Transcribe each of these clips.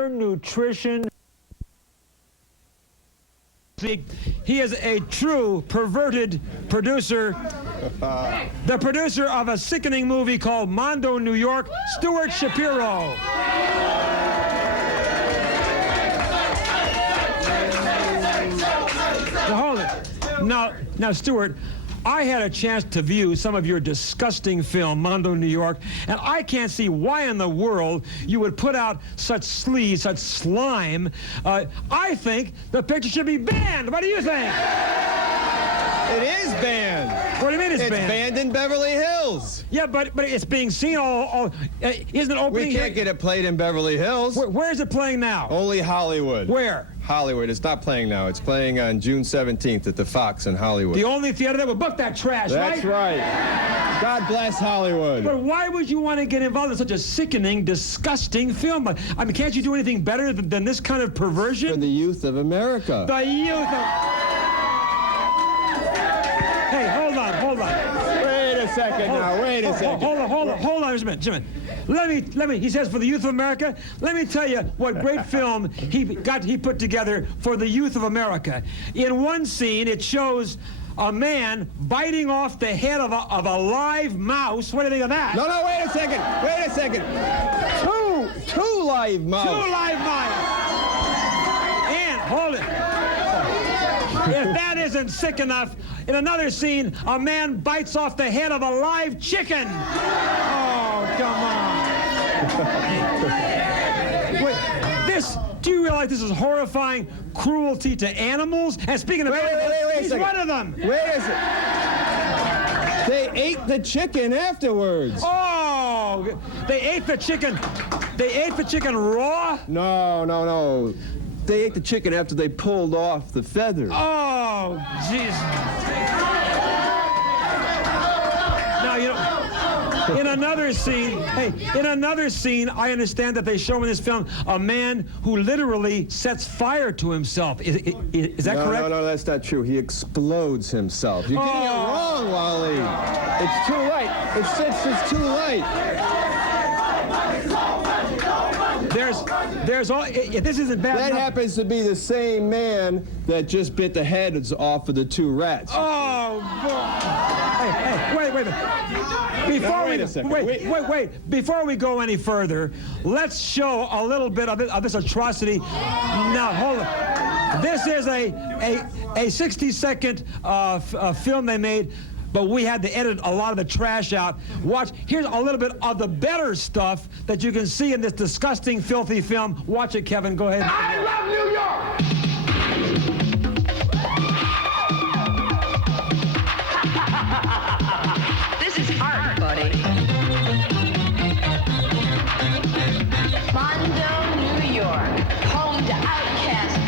poor nutrition. He is a true perverted producer. The producer of a sickening movie called Mondo New York, Stuart Shapiro. Now, hold it. Now, Stuart, I had a chance to view some of your disgusting film, Mondo New York, and I can't see why in the world you would put out such sleaze, such slime. I think the picture should be banned. What do you think? It is banned. What do you mean it's banned? It's banned in Beverly Hills. Yeah, but it's being seen all isn't it opening? We can't get it played in Beverly Hills. Where is it playing now? Only Hollywood. Where? Hollywood. It's not playing now. It's playing on June 17th at the Fox in Hollywood. The only theater that would book that trash, That's right? God bless Hollywood. But why would you want to get involved in such a sickening, disgusting film? I mean, can't you do anything better than this kind of perversion? For the youth of America. The youth of... Hey, hold on. Wait a second now, wait a second. Hold on just a minute. Let me, he says for the youth of America, let me tell you what great film he put together for the youth of America. In one scene, it shows a man biting off the head of a live mouse. What do you think of that? No, wait a second. Two live mice. Two live mice. And, hold it. If that isn't sick enough, in another scene, a man bites off the head of a live chicken. Oh, come on. Wait, do you realize this is horrifying cruelty to animals? And speaking of animals, he's one of them. Wait a second. They ate the chicken afterwards. Oh, they ate the chicken. They ate the chicken raw? No. They ate the chicken after they pulled off the feathers. Oh, jeez. Now, you know, in another scene, I understand that they show in this film a man who literally sets fire to himself. Is that correct? No, that's not true. He explodes himself. You're getting it wrong, Wally. It's too late. It's too late. If this isn't bad That enough, happens to be the same man that just bit the heads off of the two rats. Oh, hey, wait a minute. Wait. Before we go any further, let's show a little bit of this atrocity. Now, hold on. This is a 60-second film they made, but we had to edit a lot of the trash out. Watch, here's a little bit of the better stuff that you can see in this disgusting, filthy film. Watch it, Kevin. Go ahead. I love New York! This is art, buddy. Mondo, New York, home to outcast,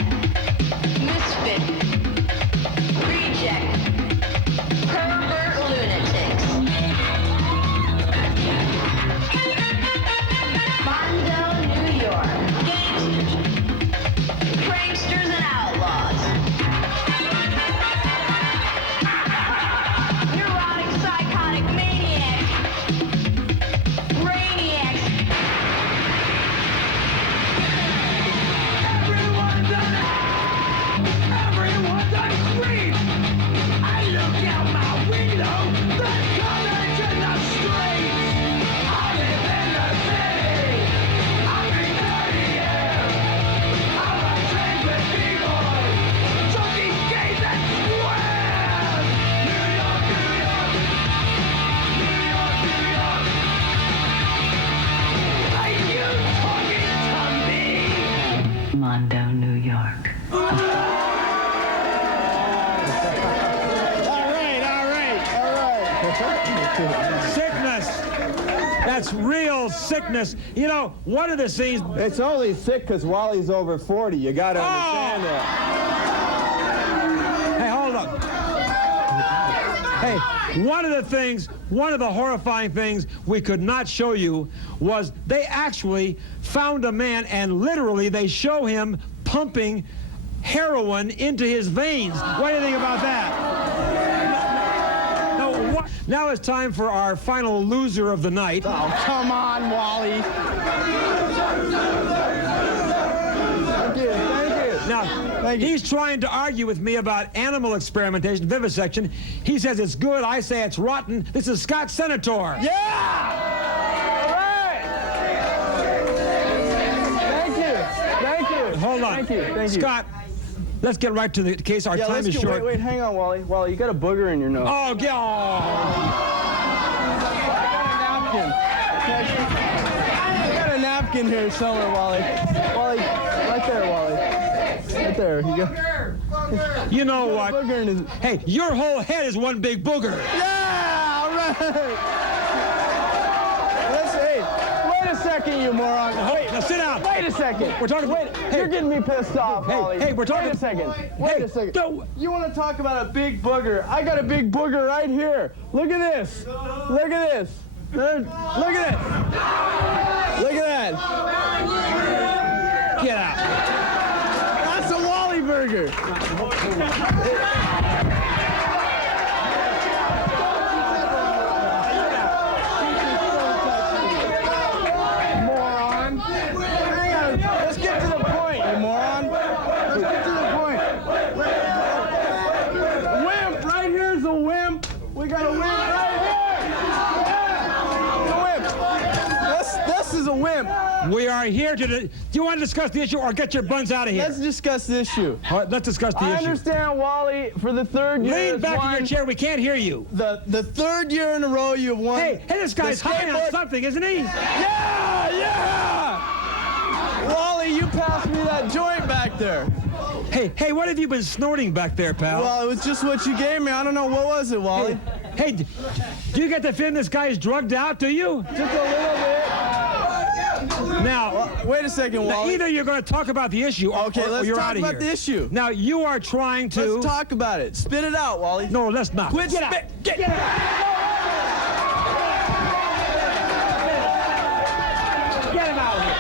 misfit, reject, pervert lunatics. Mondo, New York, gangsters, pranksters, and outlaws. Neurotic, psychotic maniacs, brainiacs. Everyone done it! Everyone done scream! I look out my window, the colors in the streets! I live in the city! I breathe dirty air! I'm a trained with people! Junkies, gays, and squares! New York, New York! New York, New York! Are you talking to me? Mondo, New York. Sickness. That's real sickness. You know, one of the scenes... It's only sick because Wally's over 40. You got to understand that. Hey, hold up. Hey, one of the horrifying things we could not show you was they actually found a man and literally they show him pumping heroin into his veins. What do you think about that? Now it's time for our final loser of the night. Oh, come on, Wally. Thank you. He's trying to argue with me about animal experimentation, vivisection. He says it's good. I say it's rotten. This is Scott Senatore. Yeah! All right! Thank you. Thank you. Hold on. Thank you. Thank you. Scott, let's get right to the case. Our time is short. Wait, hang on, Wally. Wally, you got a booger in your nose. Oh, yeah. I got a napkin here somewhere, Wally. Wally, right there, Wally. Right there. You got You know a what? booger in his... Hey, your whole head is one big booger. Yeah! All right! Hey, wait a second, you moron. Wait, Now sit down. wait a second. We're talking. Wait, Hey, you're getting me pissed off, Wally. hey, we're talking. Wait a second. Wait a second. No. You want to talk about a big booger? I got a big booger right here. Look at this. Look at this. Look at it. Look at that. Get out. That's a Wally burger. Moron. Hang on. Let's get to the point, you moron. Let's get to the point. Wimp. Right here's a wimp. We got a wimp right here. Yeah. It's a wimp. This is a wimp. We are here to. Do you want to discuss the issue or get your buns out of here? Let's discuss the issue. All right, let's discuss the I issue. understand, Wally, for the third year. Lean it's back in won- your chair. We can't hear you. The third year in a row you've won. Hey, this guy's the high on skateboard- something, isn't he? Yeah, yeah! Wally, you passed me that joint back there. Hey, what have you been snorting back there, pal? Well, it was just what you gave me. I don't know. What was it, Wally? Hey, do you get the feeling this guy is drugged out, do you? Just a little bit. Now, Wait a second, Wally. either you're going to talk about the issue or, Okay, or let's you're talk out of about here. the issue. Now, you are trying to... Let's talk about it. Spit it out, Wally. No, let's not. Quit Get out. spit. Get out. Get him out of here.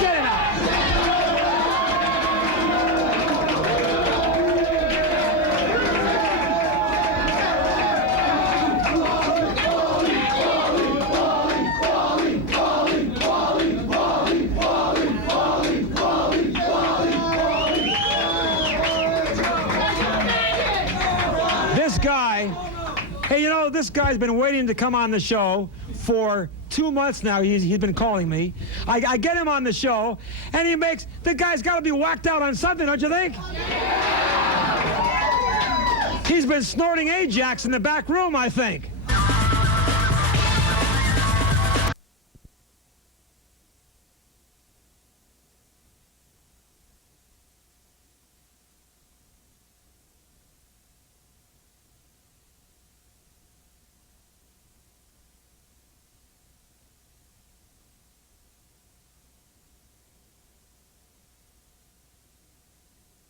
Get him out. This guy, hey, you know, this guy's been waiting to come on the show for 2 months now. He's been calling me. I get him on the show, and the guy's got to be whacked out on something, don't you think? He's been snorting Ajax in the back room, I think.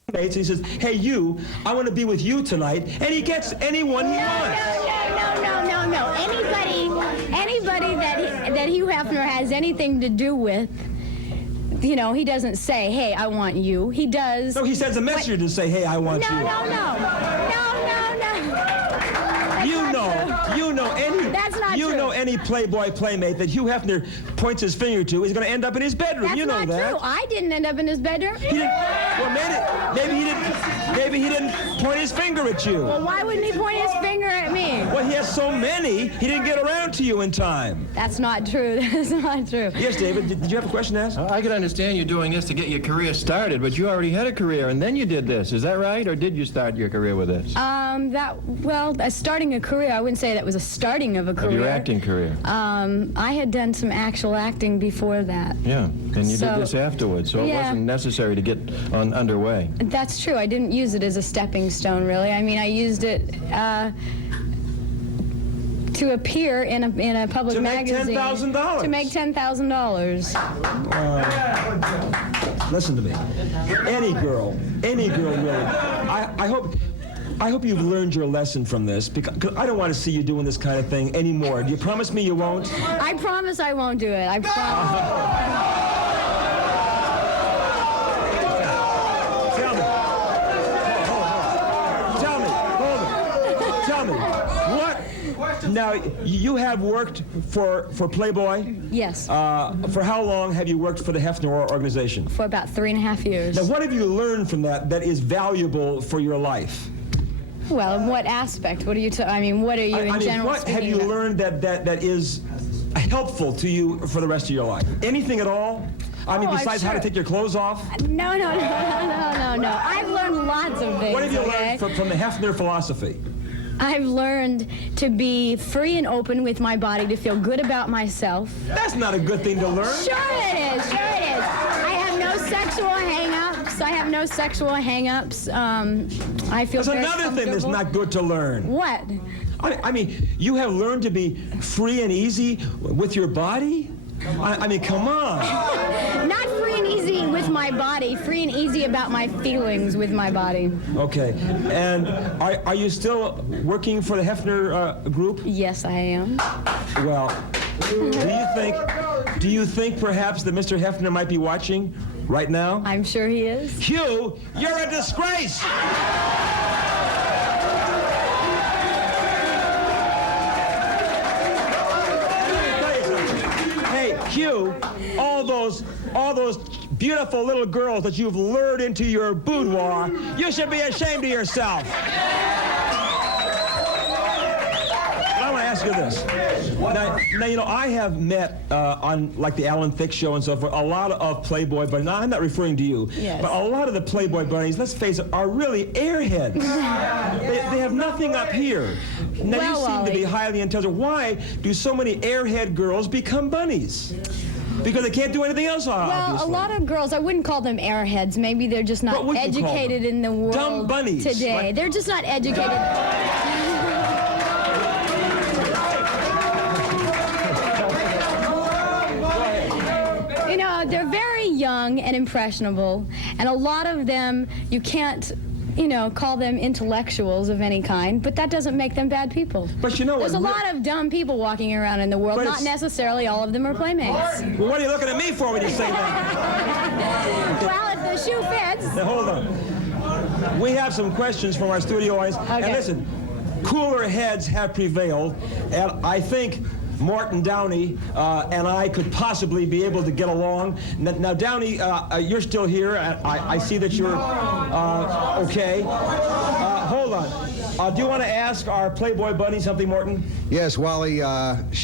And he says, hey, you, I want to be with you tonight. And he gets anyone he wants. No. Anybody that Hugh Hefner has anything to do with, you know, he doesn't say, hey, I want you. He does. No, he sends a messenger to say, hey, I want you. You know any. That's not You true. know any Playboy playmate that Hugh Hefner points his finger to is going to end up in his bedroom. That's you know not that. true. I didn't end up in his bedroom. He didn't. Well, maybe he didn't point his finger at you. Well, why wouldn't he point his finger at me? Well, he has so many, he didn't get around to you in time. That's not true. That's not true. Yes, David. Did you have a question to ask? I can understand you doing this to get your career started, but you already had a career and then you did this. Is that right? Or did you start your career with this? Starting a career, I wouldn't say that was a starting of a career. Of your acting career? I had done some actual acting before that. Yeah, and you did this afterwards, so it Yeah. wasn't necessary to get underway. That's true. I didn't use it as a stepping stone, really. I mean, I used it to appear in a public magazine. To make $10,000. To make $10,000. Listen to me. Any girl really. I hope you've learned your lesson from this, because I don't want to see you doing this kind of thing anymore. Do you promise me you won't? I promise I won't do it. I promise. Now, you have worked for Playboy? Yes, For how long have you worked for the Hefner organization? for about 3.5 years. Now, what have you learned from that that is valuable for your life? Well, in what aspect? What are you? I mean, what are you in general what have speaking you about? learned that is helpful to you for the rest of your life? Anything at all? I mean, Oh, I'm besides how to sure. take your clothes off? No. I've learned lots of things. What have you okay? learned from the Hefner philosophy? I've learned to be free and open with my body, to feel good about myself. That's not a good thing to learn. Sure it is. I have no sexual hang-ups. I feel There's very another thing that's comfortable. not good to learn. What? I mean, you have learned to be free and easy with your body? I mean, come on. Not free and easy with my body, free and easy about my feelings with my body. Okay. And are you still working for the Hefner group? Yes, I am. Well, do you think perhaps that Mr. Hefner might be watching right now? I'm sure he is. Hugh, you're a disgrace! Hey, Hugh, all those beautiful little girls that you've lured into your boudoir, you should be ashamed of yourself. I want to ask you this. Now, you know, I have met on like the Allan Thicke show and so forth, a lot of Playboy bunnies. Now, I'm not referring to you, Yes. but a lot of the Playboy bunnies, let's face it, are really airheads. they have nothing up here. Now, Well, you seem to Wally. be highly intelligent. Why do so many airhead girls become bunnies? Because they can't do anything else, Well, obviously. a lot of girls, I wouldn't call them airheads. Maybe they're just What not would you call educated them? in the world Dumb bunnies, today. like- They're just not educated. You know, they're very young and impressionable, and a lot of them, you can't, you know, call them intellectuals of any kind, but that doesn't make them bad people. But you know There's a what? lot of dumb people walking around in the world, But not it's- necessarily all of them are playmates. Well, what are you looking at me for when you say that? Well, if the shoe fits. Now, hold on. We have some questions from our studio audience. And Okay. listen, cooler heads have prevailed, and I think Morton Downey and I could possibly be able to get along. Now, Downey, you're still here. I see that you're okay. Hold on. Do you want to ask our Playboy buddy something, Morton? Yes, Wally.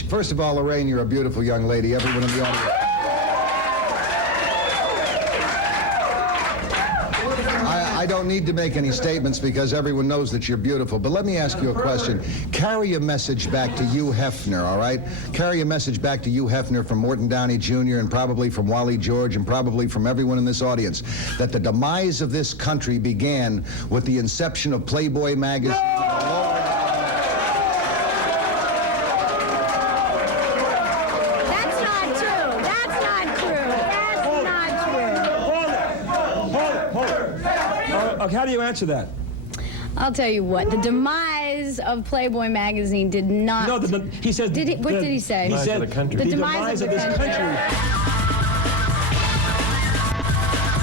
First of all, Lorraine, you're a beautiful young lady. Everyone in the audience. I don't need to make any statements because everyone knows that you're beautiful. But let me ask you a question. Carry a message back to Hugh Hefner, all right? Carry a message back to Hugh Hefner from Morton Downey Jr. and probably from Wally George and probably from everyone in this audience that the demise of this country began with the inception of Playboy magazine. That's not true. That's not true. That's not true. Hold it. How do you answer that? I'll tell you what. The demise of Playboy magazine did not. No, he says. Did he, what did he say? He Demise said of the country. the The demise of this country.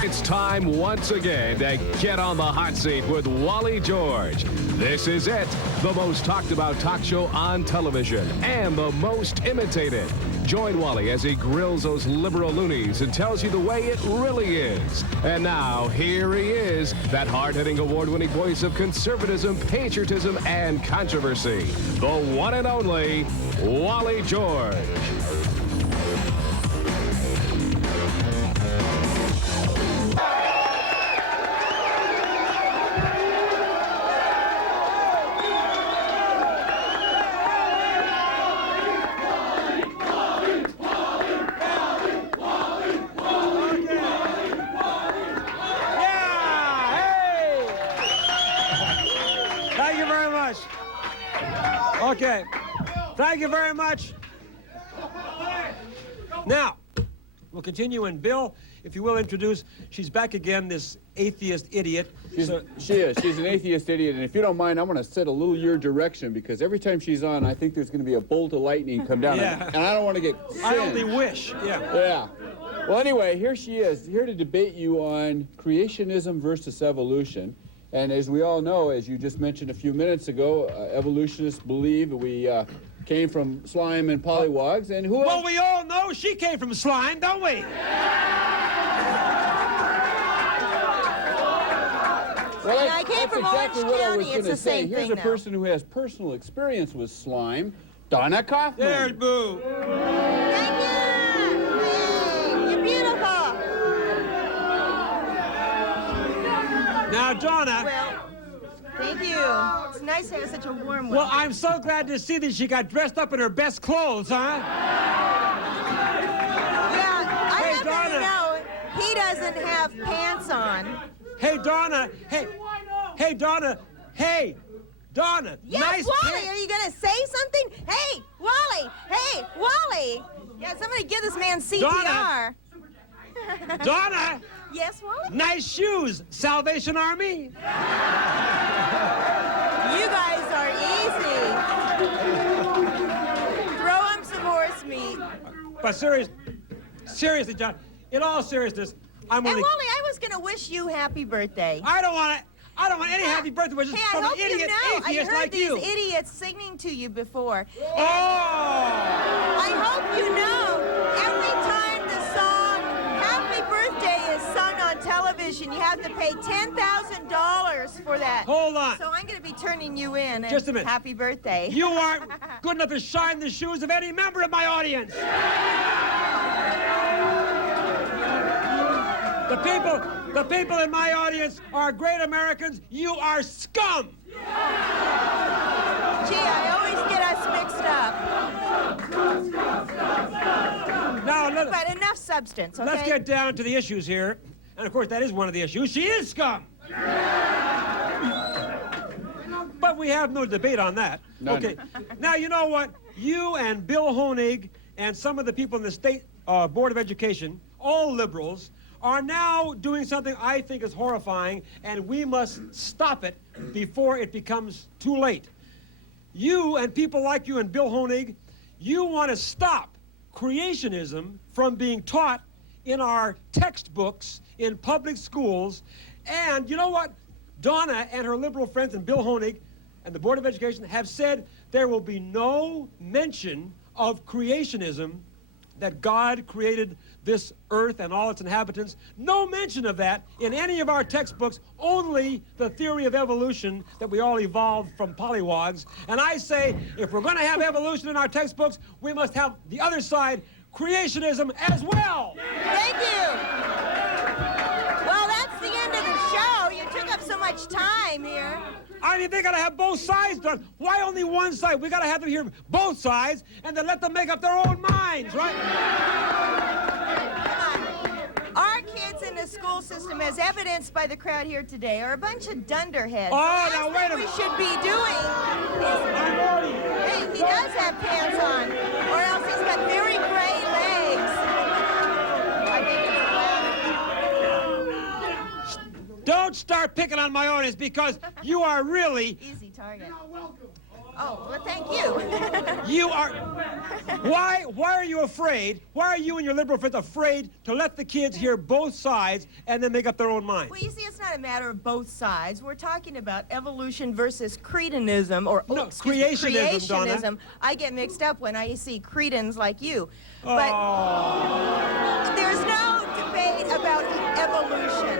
It's time once again to get on the hot seat with Wally George. This is it, the most talked about talk show on television and the most imitated. Join Wally as he grills those liberal loonies and tells you the way it really is. And now, here he is, that hard-hitting award-winning voice of conservatism, patriotism, and controversy. The one and only Wally George. Thank you very much. Okay. Thank you very much. Now, we'll continue, and Bill, if you will, introduce, she's back again, this atheist idiot. She is. She's an atheist idiot, and if you don't mind, I'm going to set a little your direction because every time she's on, I think there's going to be a bolt of lightning come down, Yeah. and I don't want to get I only singed. wish, yeah. Yeah. Well, anyway, here she is, here to debate you on creationism versus evolution. And as we all know, as you just mentioned a few minutes ago, evolutionists believe we came from slime and pollywogs, and who Well, else? we all know she came from slime, don't we? Well, I came that's from exactly Orange what I County. was It's going the to say. same Here's thing a now. person who has personal experience with slime, Dawna Kaufmann. There's Boo. Thank you. Hey, you're beautiful. Now, Dawna. Well, thank you. It's nice to have such a warm one. Well, I'm so glad to see that she got dressed up in her best clothes, huh? Yeah, I Hey, happen Dawna. to know he doesn't have pants on. Hey, Dawna. Hey, Dawna. Hey, Dawna. Yes, nice Wally, pants. are you going to say something? Hey, Wally. Hey, Wally. Yeah, somebody give this man CPR. Dawna. Yes, Wally? Nice shoes, Salvation Army. You guys are easy. Throw him some horse meat. But seriously, John, in all seriousness, I'm And only. Wally, I was going to wish you happy birthday. I don't want any happy birthday wishes Hey, I from an hope you idiot know, I atheist heard like these you. idiots singing to you before. Oh! I hope you know, every time the song Happy Birthday is sung on television, you have to pay $10,000 for that. Hold on. So I'm going to be turning you in. And Just a minute. Happy birthday. You aren't good enough to shine the shoes of any member of my audience. The people in my audience are great Americans. You are scum. Gee, I always get us mixed up. Now, But enough substance, okay? let's get down to the issues here. And of course, that is one of the issues. She is scum. But we have no debate on that. None. Okay. Now, you know what? You and Bill Honig and some of the people in the State Board of Education, all liberals, are now doing something I think is horrifying, and we must stop it before it becomes too late. You and people like you and Bill Honig, you want to stop creationism from being taught in our textbooks in public schools. And you know what? Dawna and her liberal friends and Bill Honig and the Board of Education have said there will be no mention of creationism, that God created this earth and all its inhabitants. No mention of that in any of our textbooks, only the theory of evolution, that we all evolved from pollywogs. And I say, if we're going to have evolution in our textbooks, we must have the other side, creationism, as well. Thank you. Well, that's the end of the show. You took up so much time here. I mean, they got to have both sides done. Why only one side? We got to have them hear both sides and then let them make up their own minds, right? Come on. Our kids in the school system, as evidenced by the crowd here today, are a bunch of dunderheads. Oh, The now last wait a thing we minute. should be doing is, hey, he does have pants on, or else he's got very gray legs. I think it's Don't start picking on my audience, because you are really, easy target. Oh, well, thank you. you are, why are you afraid? Why are you and your liberal friends afraid to let the kids hear both sides and then make up their own minds? Well, you see, it's not a matter of both sides. We're talking about evolution versus cretinism, or No, excuse me, creationism, Dawna. creationism. I get mixed up when I see cretins like you. But Oh. there's no debate about evolution.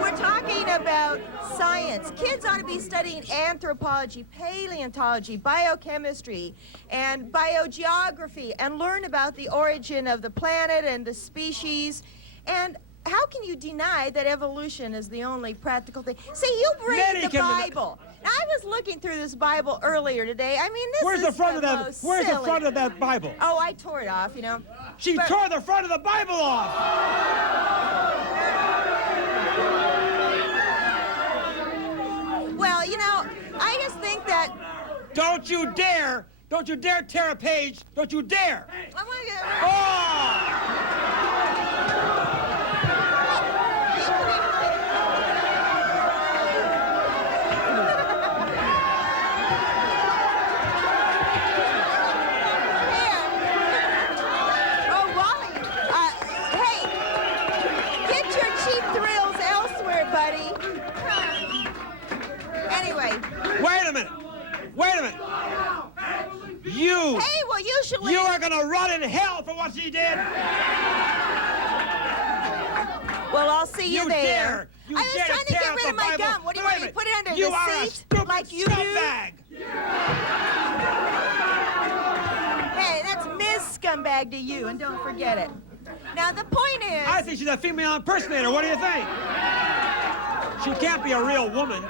We're talking about science. Kids ought to be studying anthropology, paleontology, biochemistry, and biogeography, and learn about the origin of the planet and the species. And how can you deny that evolution is the only practical thing? See, you Many read the can- Bible. Now, I was looking through this Bible earlier today. I mean, this Where's is the front of that? most Where's the silly- front of that Bible? Oh, I tore it off, you know. She But- tore the front of the Bible off. Well, you know, I just think that Don't you dare tear a page. Don't you dare. I want to get. Oh! Oh, Wally. Hey, get your cheap thrills elsewhere, buddy. Anyway, Wait a minute. You. Hey, well, usually... You are going to rot in hell for what she did. Well, I'll see you there. Dare. You I was dare trying to tear get up rid the of my Bible. gum. What do you Wait want a me to put it minute. under You the are a seat? stupid Like you scumbag. Hey, that's Ms. Scumbag to you, and don't forget it. Now, the point is... I think she's a female impersonator. What do you think? She can't be a real woman.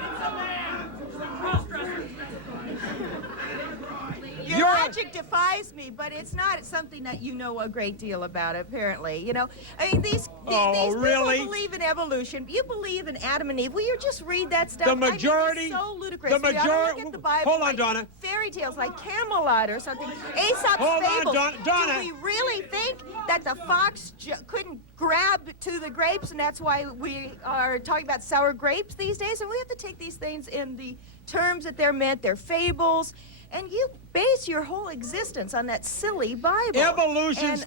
Your logic defies me, but it's not something that you know a great deal about, apparently. You know, I mean, these really? people believe in evolution. You believe in Adam and Eve. Will you just read that stuff? The majority. I mean, it's so ludicrous. The We ought to majority. look at the Bible Hold on, like Dawna. fairy tales like Camelot or something. Aesop's Hold on, fables. Dawna. Do we really think that the fox couldn't grab to the grapes, and that's why we are talking about sour grapes these days? And we have to take these things in the terms that they're meant. They're fables. And you base your whole existence on that silly Bible. Evolution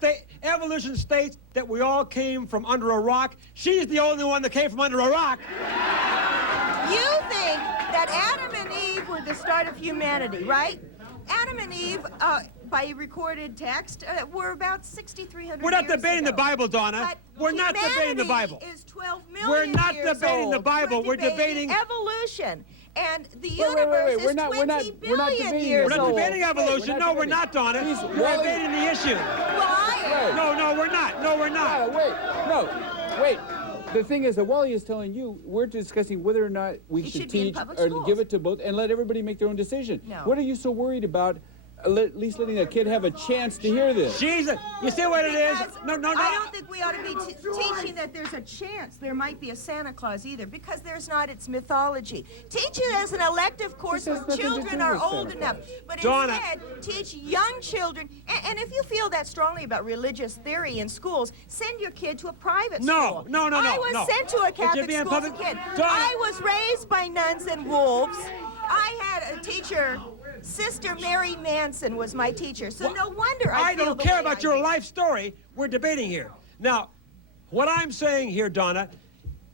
states that we all came from under a rock. She's the only one that came from under a rock. You think that Adam and Eve were the start of humanity, right? Adam and Eve, by recorded text, were about 6,300 years ago. We're not debating the Bible, Dawna. But We're not debating the Bible. humanity is 12 million We're not years debating the old. Bible. We're debating evolution. And the wait, universe we're is not- 20 we're not billion debating years We're not old. debating evolution. No, we're not, Dawna. Please, We're Wally. debating the issue. Well, I am. No, we're not. No, we're not. Wait. The thing is that Wally is telling you we're discussing whether or not we It should should be in teach public or schools. give it to both and let everybody make their own decision. No. What are you so worried about? At least letting a kid have a chance to hear this. Jesus, you see what it is? Because No. I don't think we ought to be teaching that there's a chance there might be a Santa Claus either, because there's not. It's mythology. Teach it as an elective course This has when nothing to children do are with old Santa enough. Claus. But Dawna. instead, teach young children. And if you feel that strongly about religious theory in schools, send your kid to a private school. No. I was sent to a It should Catholic be in school as a public- kid. Dawna. I was raised by nuns and wolves. I had a teacher. Sister Mary Manson was my teacher, so no wonder I feel don't the care way about I your do. life story. We're debating here. Now, what I'm saying here, Dawna,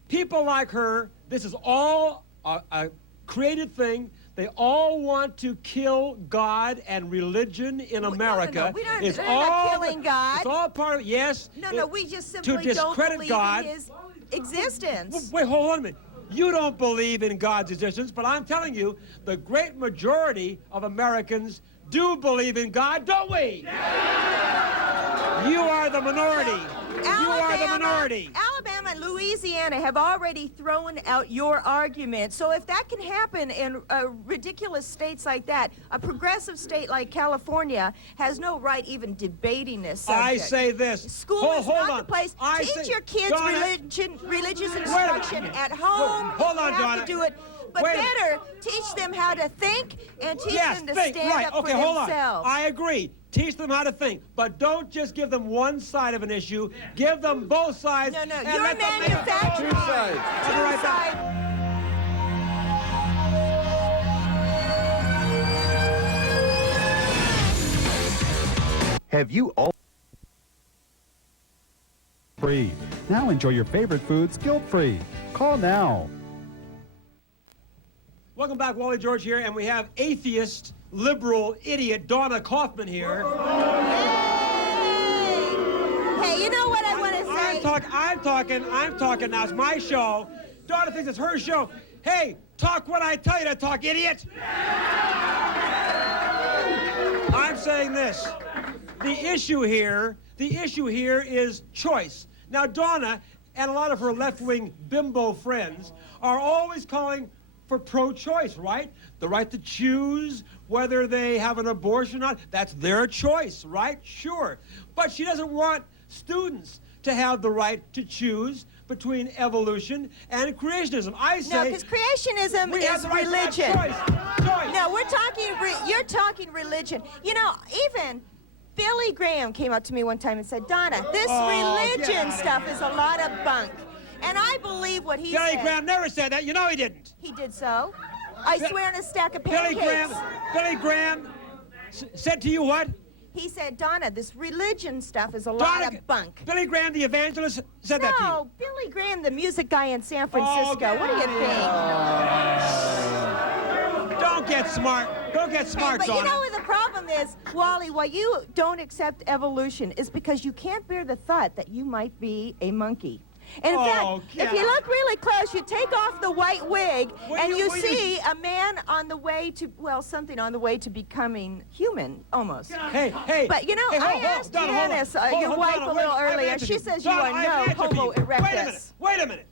people like her, this is all a created thing. They all want to kill God and religion in America. We don't, It's they're all not killing God. It's all part of yes. No, we just simply don't discredit believe God. in his existence. Wait, hold on a minute. You don't believe in God's existence, but I'm telling you, the great majority of Americans do believe in God, don't we? You are the minority. You are the minority. Alabama and Louisiana have already thrown out your argument. So if that can happen in ridiculous states like that, a progressive state like California has no right even debating this subject. I say this. School is hold not on. the place. I Teach say- your kids Dawna, religious instruction at home. Hold on, You have Dawna. to do it. But Wait a- better, teach them how to think and teach them to think, stand right. up Okay, for hold themselves. on. I agree. Teach them how to think, but don't just give them one side of an issue. Give them both sides. No, and you're let them make up their own manufacturing. Two sides. I'll be right back. Have you all Free. Now enjoy your favorite foods guilt-free. Call now. Welcome back, Wally George here, and we have atheist, liberal, idiot Dawna Kaufmann here. Hey, you know what I want to say? I'm talking now. It's my show. Dawna thinks it's her show. Hey, talk when I tell you to talk, idiot. I'm saying this. The issue here is choice. Now, Dawna and a lot of her left-wing bimbo friends are always calling for pro-choice, right? The right to choose whether they have an abortion or not. That's their choice, right? Sure. But she doesn't want students to have the right to choose between evolution and creationism. I say... No, because creationism we have is the right to have religion. choice. No, you're talking religion. You know, even Billy Graham came up to me one time and said, Dawna, this get religion outta stuff here. is a lot of bunk. And I believe what he Billy said. Graham never said that. You know he didn't. He did so. I swear on a stack of pancakes. Billy Graham said to you what? He said, Dawna, this religion stuff is a lot of bunk. Billy Graham, the evangelist, said that to you. No, Billy Graham, the music guy in San Francisco. get What do you think? Don't get smart. Don't get smart, But you Dawna. know what the problem this, Wally, why you don't accept evolution is because you can't bear the thought that you might be a monkey. And in fact, if you look really close, you take off the white wig, and you see a man on the way to, well, something on the way to becoming human, almost. Hey. But, you know, I asked Janice, your wife, a little earlier. She says you are no homo erectus. Wait a minute.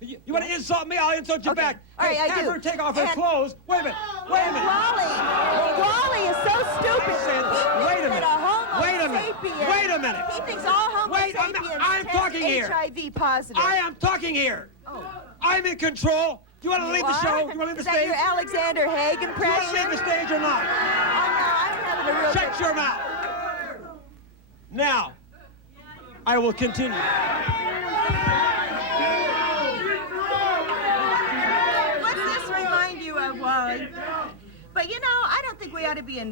You want to insult me? I'll insult you back. All right, I do. Have her take off her clothes. Wait a minute. Wally is so stupid. Wait a minute. He thinks all homo sapiens I'm talking here. HIV positive. I am talking here. I'm in control. Do you want to leave the show? Do you want to leave the stage? Is that your Alexander Haig impression? Do you want to leave the stage or not? Oh, no, I'm having a real Shut your mouth. Now, I will continue. What's this remind you of, Wally? But, you know, I don't think we ought to be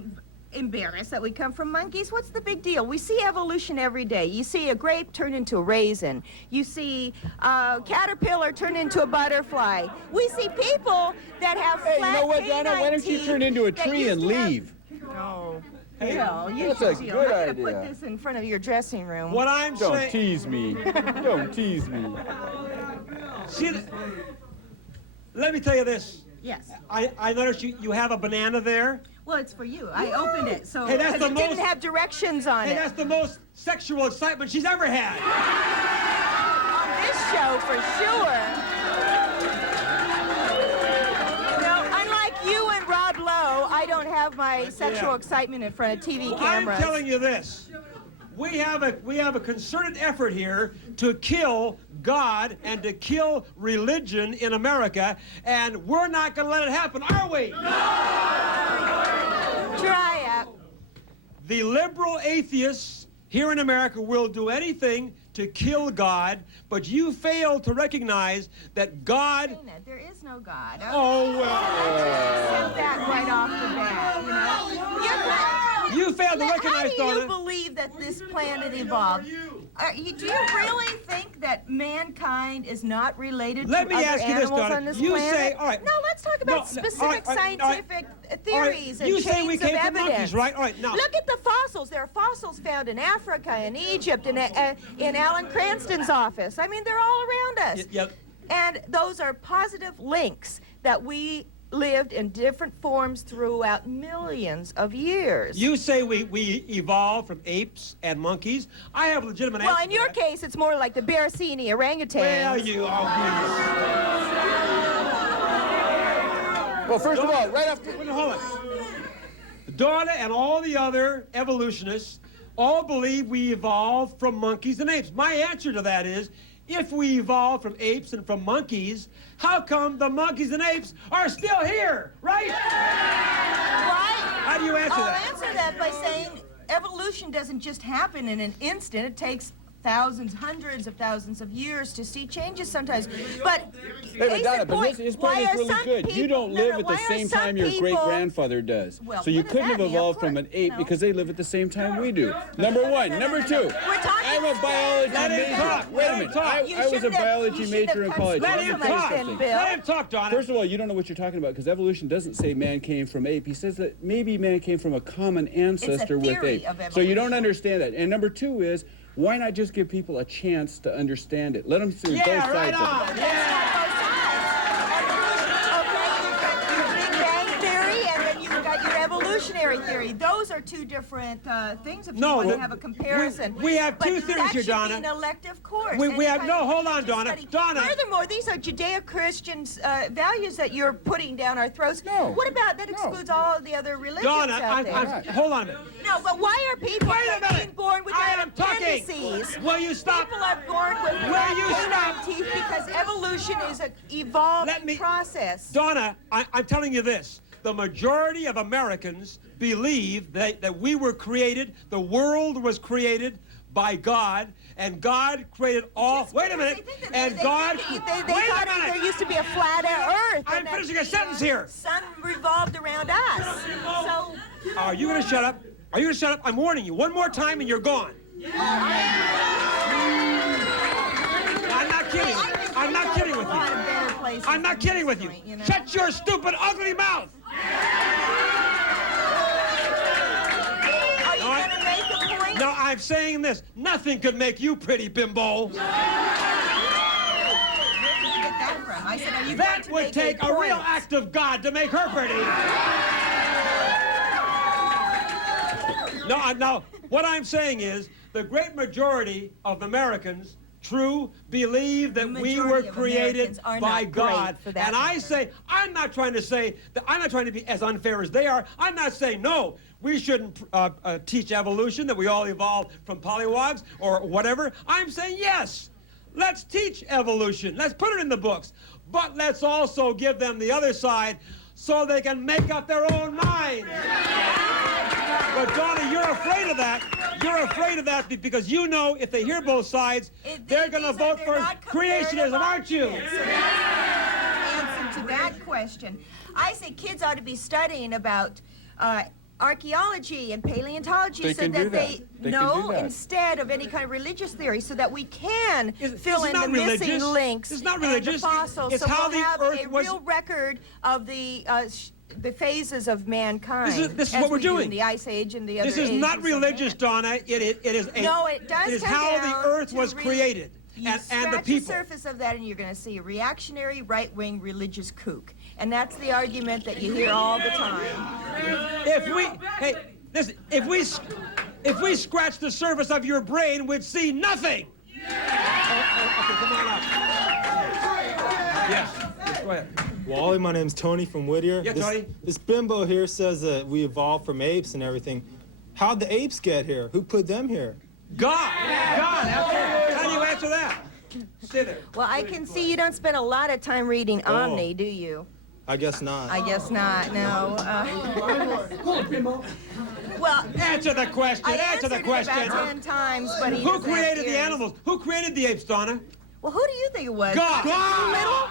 embarrassed that we come from monkeys. What's the big deal? We see evolution every day. You see a grape turn into a raisin. You see a caterpillar turn into a butterfly. We see people that have flat you know what, Dawna? Why don't you turn into a tree and leave? No. Hell, That's a good I'm idea. gonna put this in front of your dressing room. What I'm saying... Don't tease me. Don't tease me. See, let me tell you this. Yes. I noticed you have a banana there. Well, it's for you. I opened it, so Hey, that's the it most- didn't have directions on Hey, it. that's the most sexual excitement she's ever had. On this show, for sure. No, unlike you and Rob Lowe, I don't have my sexual excitement in front of TV cameras. I'm telling you this. We have a concerted effort here to kill God and to kill religion in America, and we're not going to let it happen, are we? Try it. The liberal atheists here in America will do anything to kill God, but you fail to recognize that God... There is no God. Oh, well... Accept that right off the bat, you know? You failed to recognize, How do you Dawna. believe that this planet evolved? Do you really think that mankind is not related to other animals on this planet? You say, all right. No, let's talk about specific scientific theories and you chains say we came of from evidence. monkeys, right? All right, now. Look at the fossils. There are fossils found in Africa, in Egypt, in Alan Cranston's office. I mean, they're all around us. Yep. And those are positive links that we lived in different forms throughout millions of years. You say we evolved from apes and monkeys. I have a legitimate answer. Well, in your case, it's more like the Barasini orangutans. Well, you Well, first of all, right after... Hold on. Dawna and all the other evolutionists all believe we evolved from monkeys and apes. My answer to that is, if we evolved from apes and from monkeys, how come the monkeys and apes are still here, right? Why? How do you answer that? I'll answer that by saying evolution doesn't just happen in an instant. It takes thousands, hundreds of thousands of years to see changes sometimes. But Dawna, but his point is really good. You don't live at the same time your great-grandfather does. Well, So you what does couldn't that have mean? evolved Of from course, an ape because they live at the same time we do. Number one. Number two, I'm a biology major. Wait a minute. I was a biology major in college. Let him talk. Let him talk, Dawna. First of all, you don't know what you're talking about because evolution doesn't say man came from ape. He says that maybe man came from a common ancestor with theory ape. of So you don't evolution. understand that. And number two is, why not just give people a chance to understand it? Let them see both Yeah, sides right of on. it. Big Bang Theory, and then you've got your evolutionary theory. Those are two different things if you want to have a comparison. we have two theories here, That Dawna. should be an elective course. We have, Any no, kind of hold on, religious Dawna. study. Dawna. Furthermore, these are Judeo-Christian values that you're putting down our throats. No. What about that excludes all the other religions Dawna, out there? hold on a minute. No, but why are people Wait a minute. being born with I am talking. appendices? Will you stop? People are born with Will you canine stop? teeth because evolution is an evolved process. Dawna, I'm telling you this. The majority of Americans believe that we were created, the world was created by God, and God created all... Wait a minute. And God... They Wait a thought minute. there used to be a flat Earth. I'm and that finishing a the, sentence here. Sun revolved around us. So... Are you going to shut up? Are you going to shut up? I'm warning you. One more time and you're gone. I'm not kidding. I'm not kidding with you. I'm not kidding with you. Shut your stupid, ugly mouth. No, I'm saying this. Nothing could make you pretty, bimbo. I said, are you That going to would make take a real point? act of God to make her pretty. No, what I'm saying is the great majority of Americans believe that we were Majority of created Americans are by not God. great for that And I matter. say, I'm not trying to be as unfair as they are. I'm not saying, no, we shouldn't teach evolution, that we all evolved from pollywogs or whatever. I'm saying, yes, let's teach evolution. Let's put it in the books. But let's also give them the other side so they can make up their own minds. But Dawna, you're afraid of that. You're afraid of that because you know if they hear both sides, they're going to vote for creationism, aren't you? So that's the answer to that question. I say kids ought to be studying about archaeology and paleontology They so can do that they that. They can know do that. instead of any kind of religious theory so that we can fill it's in the not missing religious. links It's not and the religious. fossils. It's So how we'll the have Earth a was- real record of the phases of mankind. This is as what we're we do doing. in the Ice Age and the other This is ages not of religious, man. Dawna. It is a. No, it does It is come how down the Earth to was created, You and the scratch people. the surface of that and you're going to see a reactionary, right-wing religious kook. And that's the argument that you hear all the time. Listen, if we scratch the surface of your brain, we'd see nothing. Okay, come on up. Yes, go ahead. Wally, my name's Tony from Whittier. Yeah, Tony. This bimbo here says that we evolved from apes and everything. How'd the apes get here? Who put them here? God. How do you answer that? Stay there. Well, I can see you don't spend a lot of time reading Omni, do you? I guess not. I guess not, no. Well, Answer the question. I Answer the answered it question. about 10 times, but he Who doesn't have created the ears. animals? Who created the apes, Dawna? Well, who do you think it was? God. Little?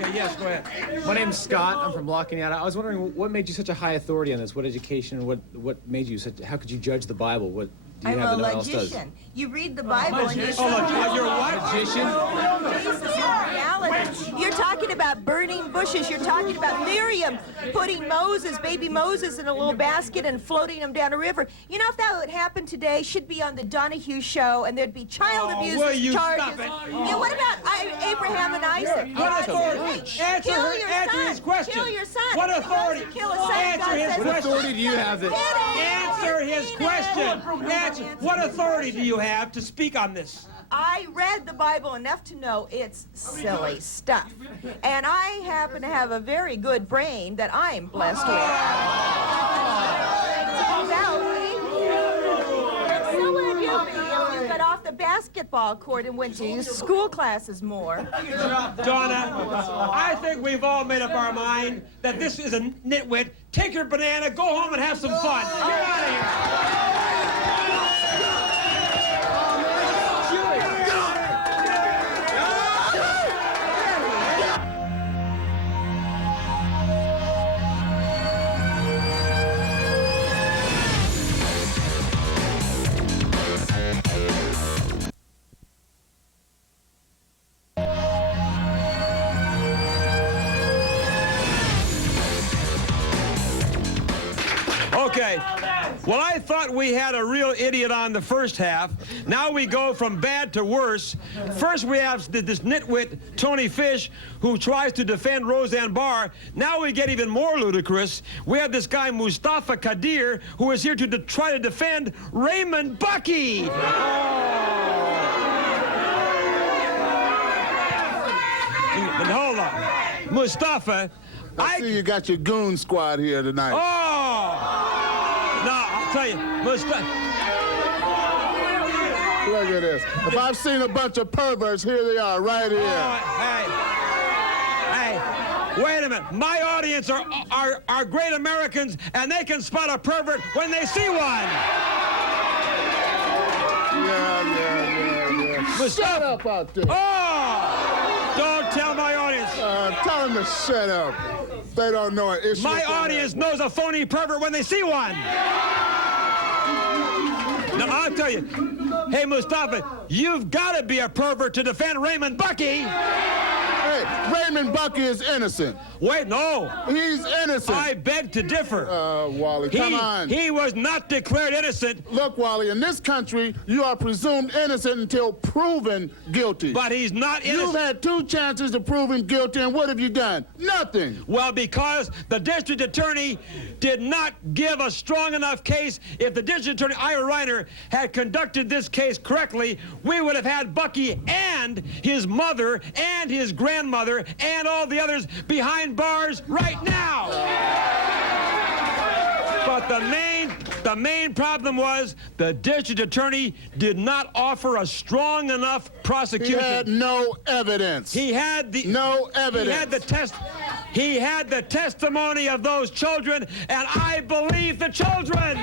Okay, yes, go ahead. My name's Scott. I'm from Lacaniata. I was wondering what made you such a high authority on this? What education? What made you such? How could you judge the Bible? What do you I'm have a that no one else does? logician. You read the Bible and you You're what? Magician? Jesus in reality. You're talking about burning bushes. You're talking about Miriam putting baby Moses, in a little basket and floating him down a river. You know, if that would happen today, should be on the Donahue show, and there'd be child abuse will you charges. stop it? Yeah, what about Abraham and Isaac? What God authority? said, hey, kill your Answer son. his question. Kill your son. What If he wants authority? to kill his son, Answer God his says, question. What authority do you have that? Answer his question. What authority do you have to speak on this? I read the Bible enough to know it's silly stuff. And I happen to have a very good brain that I'm blessed with. So would you be if you got off the basketball court and went to school classes more. Dawna, I think we've all made up our mind that this is a nitwit. Take your banana, go home and have some fun. Get out of here. Okay. Well, I thought we had a real idiot on the first half. Now we go from bad to worse. First we have this nitwit, Tony Fish, who tries to defend Roseanne Barr. Now we get even more ludicrous. We have this guy, Mustafa Qadir, who is here to try to defend Raymond Bucky. And hold on. Mustafa, I see you got your goon squad here tonight. Oh! No, I'll tell you, Mustafa. Look at this. If I've seen a bunch of perverts, here they are, right here. Hey, wait a minute. My audience are great Americans, and they can spot a pervert when they see one. Yeah. Shut up out there. Oh! Don't tell my audience. Tell them to shut up. They don't know an issue. My audience knows a phony pervert when they see one. Now, I'll tell you. Hey, Mustafa, you've got to be a pervert to defend Raymond Bucky. Hey, Raymond Bucky is innocent. Wait, no. He's innocent. I beg to differ. Wally, come on. He was not declared innocent. Look, Wally, in this country, you are presumed innocent until proven guilty. But he's not innocent. You've had 2 chances to prove him guilty, and what have you done? Nothing. Well, because the district attorney did not give a strong enough case. If the district attorney, Ira Reiner, had conducted this case correctly, we would have had Bucky and his mother and his grandmother and all the others behind bars right now. But the main problem was the district attorney did not offer a strong enough prosecution. He had no evidence. He had the no evidence. He had the testimony of those children, and I believe the children.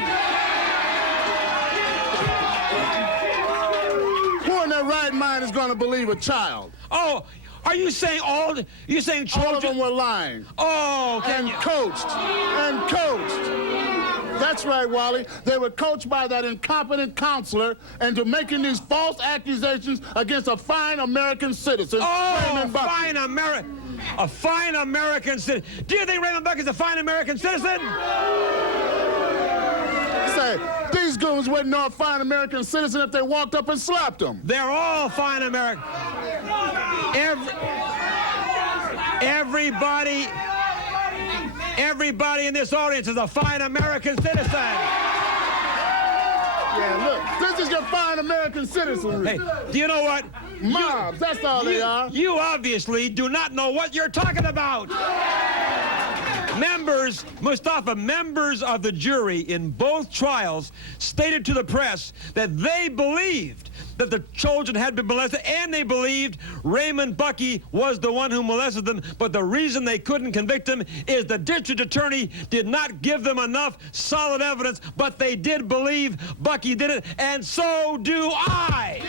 Who in their right mind is going to believe a child? Oh, are you saying you saying children? All of them were lying. Oh, and coached. That's right, Wally. They were coached by that incompetent counselor into making these false accusations against a fine American citizen. Oh, a fine American citizen. Do you think Raymond Bucky's a fine American citizen? Say, these goons wouldn't know a fine American citizen if they walked up and slapped them. They're all fine American. Everybody in this audience is a fine American citizen. Yeah, look, this is your fine American citizenry. Hey, do you know what? Mobs, that's all they are. You obviously do not know what you're talking about. Mustafa, members of the jury in both trials stated to the press that they believed that the children had been molested, and they believed Raymond Bucky was the one who molested them, but the reason they couldn't convict him is the district attorney did not give them enough solid evidence, but they did believe Bucky did it, and so do I.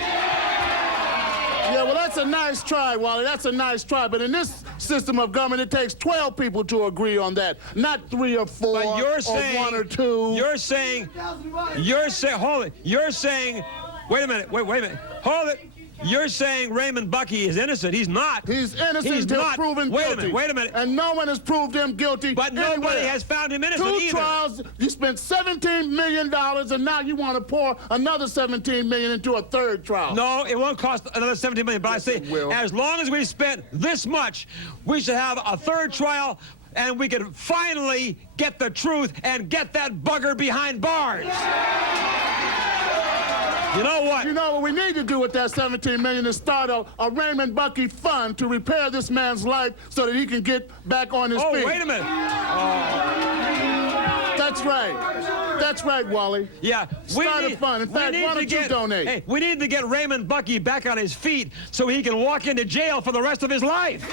Yeah, well, that's a nice try, Wally. That's a nice try. But in this system of government, it takes 12 people to agree on that, not 3 or 4 but you're saying, or 1 or 2. You're saying, hold it. You're saying, wait a minute, wait a minute. Hold it. You're saying Raymond Bucky is innocent. He's not. He's innocent until proven guilty. Wait a minute. And no one has proved him guilty. But nobody has found him innocent either. 2 trials, you spent $17 million, and now you want to pour another $17 million into a 3rd trial. No, it won't cost another $17 million. But yes, I say, as long as we spent this much, we should have a 3rd trial, and we can finally get the truth and get that bugger behind bars. You know what? You know what we need to do with that $17 million is start a Raymond Bucky fund to repair this man's life so that he can get back on his feet. Oh, wait a minute. That's right. That's right, Wally. Yeah. Start a fund. In fact, why don't you donate? Hey, we need to get Raymond Bucky back on his feet so he can walk into jail for the rest of his life.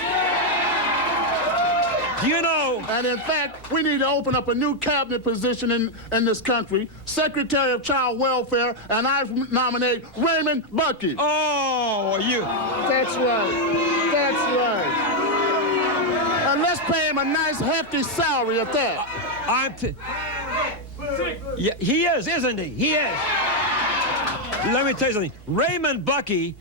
You know. And in fact, we need to open up a new cabinet position in this country, Secretary of Child Welfare, and I nominate Raymond Bucky. Oh, you. That's right. That's right. And let's pay him a nice, hefty salary at that. Yeah, he is, isn't he? He is. Let me tell you something. Raymond Bucky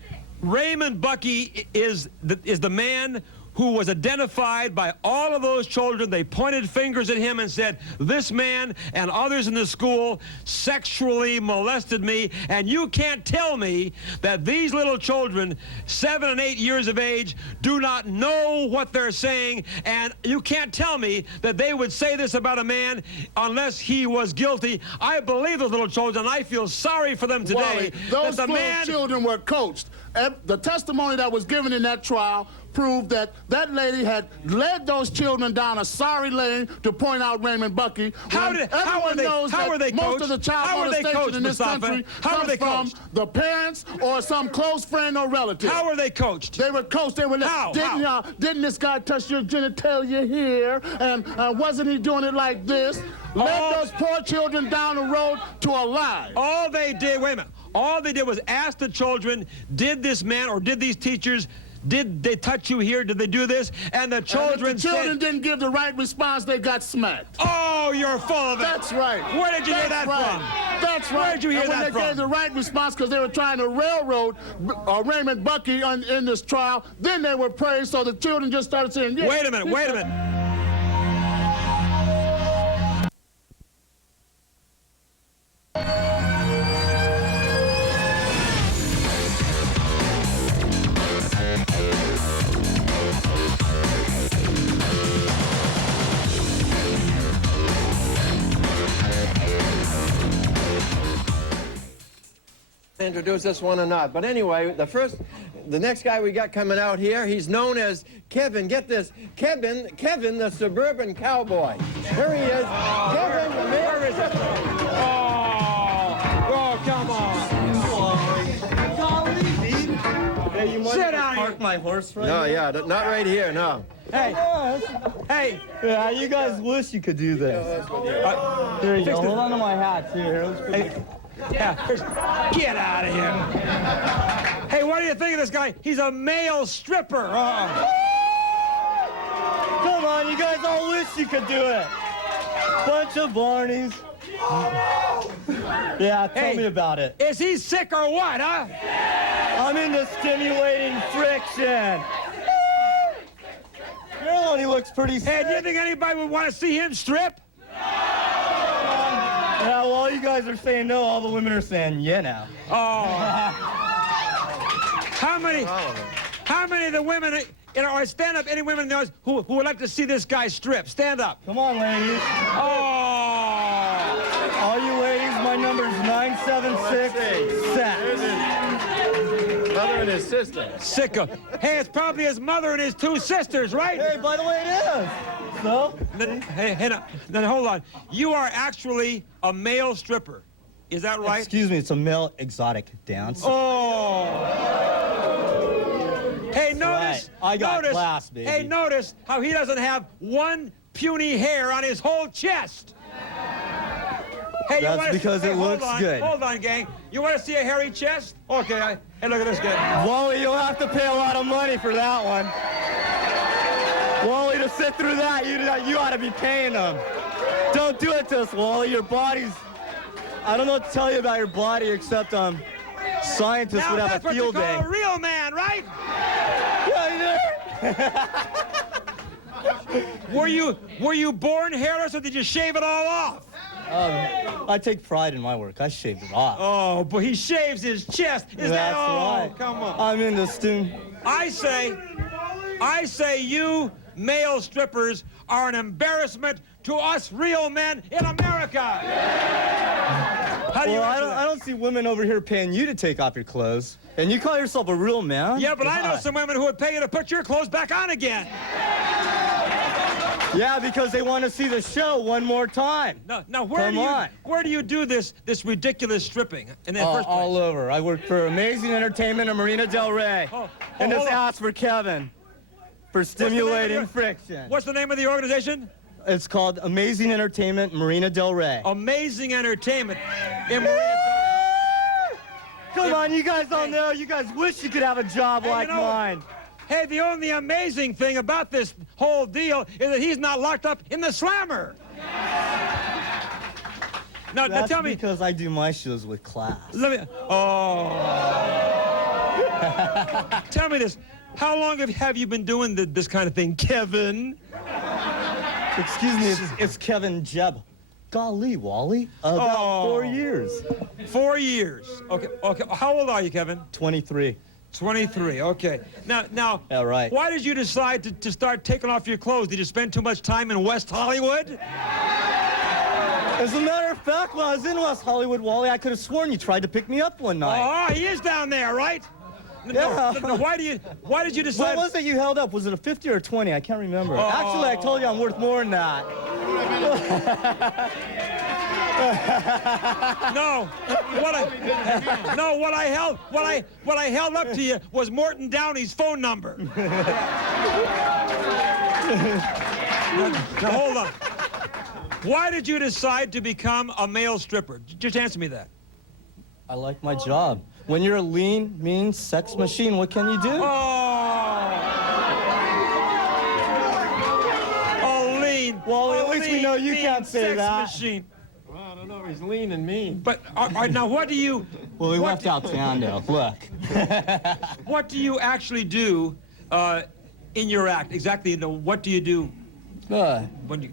is the man who was identified by all of those children. They pointed fingers at him and said, this man and others in the school sexually molested me, and you can't tell me that these little children, 7 and 8 years of age, do not know what they're saying, and you can't tell me that they would say this about a man unless he was guilty. I believe those little children, and I feel sorry for them today. Wally, those little children were coached. The testimony that was given in that trial proved that that lady had led those children down a sorry lane to point out Raymond Bucky. How were they coached? Most of the child molestation in this country comes from the parents or some close friend or relative. How were they coached? They were coached. They were. Didn't this guy touch your genitalia here? And wasn't he doing it like this? Led those poor children down the road to a lie. All they did, wait a minute. All they did was ask the children, did this man or did these teachers Did they touch you here? Did they do this? And the children If the children said, didn't give the right response, they got smacked. oh, you're full of it. That's right. Where did you hear that right. from? That's right. Where did you hear and when that they from? gave the right response because they were trying to railroad Raymond Bucky in this trial, then they were praised, so the children just started saying, yeah. Wait a minute, wait a minute. Introduce this one or not. But anyway, the next guy we got coming out here, he's known as Kevin. Get this, Kevin the suburban cowboy. Here he is. Kevin, the man. Where is it? Oh, come on. Hey, you mind Sit if I down park here. my horse right No, here? yeah, not right here, no. Hey, hey. Yeah, you guys wish you could do this. Here you go. Hold on to my hat, too. Here, let's put Hey, yeah, get out of here. Hey, what do you think of this guy? He's a male stripper. Come on, you guys all wish you could do it. Bunch of Barneys. Yeah, tell me about it. Is he sick or what, huh? I'm into stimulating friction. Your one, he looks pretty sick. Hey, do you think anybody would want to see him strip? Yeah, well, all you guys are saying no, all the women are saying yeah now. Oh. How many of the women, or stand up, any women knows who would like to see this guy strip? Stand up. Come on, ladies. Oh. All you ladies, my number's 976 SAT. Mother and his sister. Sicko. Hey, it's probably his mother and his two sisters, right? Hey, by the way, it is. So? Hey, now hold on. You are actually a male stripper. Is that right? Excuse me, it's a male exotic dance. Oh. Hey, notice. Right. I got class, baby. Hey, notice how he doesn't have one puny hair on his whole chest. Hey, That's because it looks good. Hold on, gang. You want to see a hairy chest? Okay. Hey, look at this guy. Wally, you'll have to pay a lot of money for that one. Wally, to sit through that, you ought to be paying them. Don't do it to us, Wally. Your body's... I don't know what to tell you about your body except scientists Now, would have that's a field what you day. call a real man, right? Were you born hairless or did you shave it all off? I take pride in my work. I shaved it off. Oh, but he shaves his chest. Is That's that right. Come on. I'm into student. I say you male strippers are an embarrassment to us real men in America. How do you answer that? I don't see women over here paying you to take off your clothes. And you call yourself a real man? Yeah, but I know God. some women who would pay you to put your clothes back on again. Yeah, because they want to see the show one more time. Now where do you do this ridiculous stripping in the first place? All over. I work for Amazing Entertainment in Marina Del Rey. And this ad's for Kevin for stimulating friction. What's the name of the organization? It's called Amazing Entertainment Marina Del Rey. Amazing Entertainment in Marina Del Rey. Come on, you guys all know. You guys wish you could have a job like mine. Hey, the only amazing thing about this whole deal is that he's not locked up in the slammer. Now tell me. Because I do my shows with class. Let me. Oh. Tell me this. How long have you been doing this kind of thing, Kevin? Excuse me, it's Kevin Jeb. Golly, Wally. About 4 years. 4 years. Okay. How old are you, Kevin? 23. 23. Okay. Now. Yeah, right. Why did you decide to start taking off your clothes? Did you spend too much time in West Hollywood? As a matter of fact, when I was in West Hollywood, Wally, I could have sworn you tried to pick me up one night. Oh, he is down there, right? Yeah. No, why did you decide? What was it you held up? Was it a 50 or a 20? I can't remember. Actually, I told you I'm worth more than that. What I held up to you was Morton Downey's phone number. Now hold on. Why did you decide to become a male stripper? Just answer me that. I like my job. When you're a lean, mean sex machine, what can you do? Oh. No, you mean can't say sex that. machine. Well, I don't know. He's lean and mean. But all right, now what do you? Well, we what left out town, though. Look. What do you actually do in your act? Exactly. What do you do when you?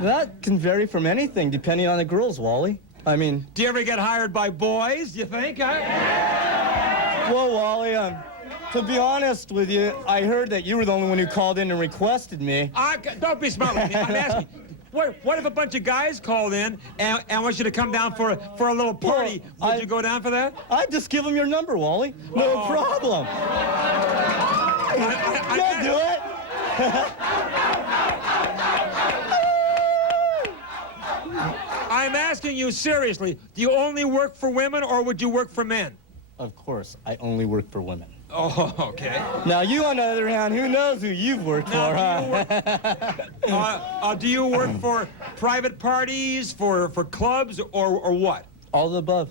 That can vary from anything, depending on the girls, Wally. I mean... Do you ever get hired by boys, do you think? Well, Wally, to be honest with you, I heard that you were the only one who called in and requested me. Don't be smart with me. I'm asking. What if a bunch of guys called in and want you to come down for a little party? Well, Would you go down for that? I'd just give them your number, Wally. No problem. You'll do it. I'm asking you seriously. Do you only work for women, or would you work for men? Of course, I only work for women. Oh, okay. Now, you, on the other hand, who knows who you've worked for, huh? Do you work for private parties, for clubs, or what? All of the above.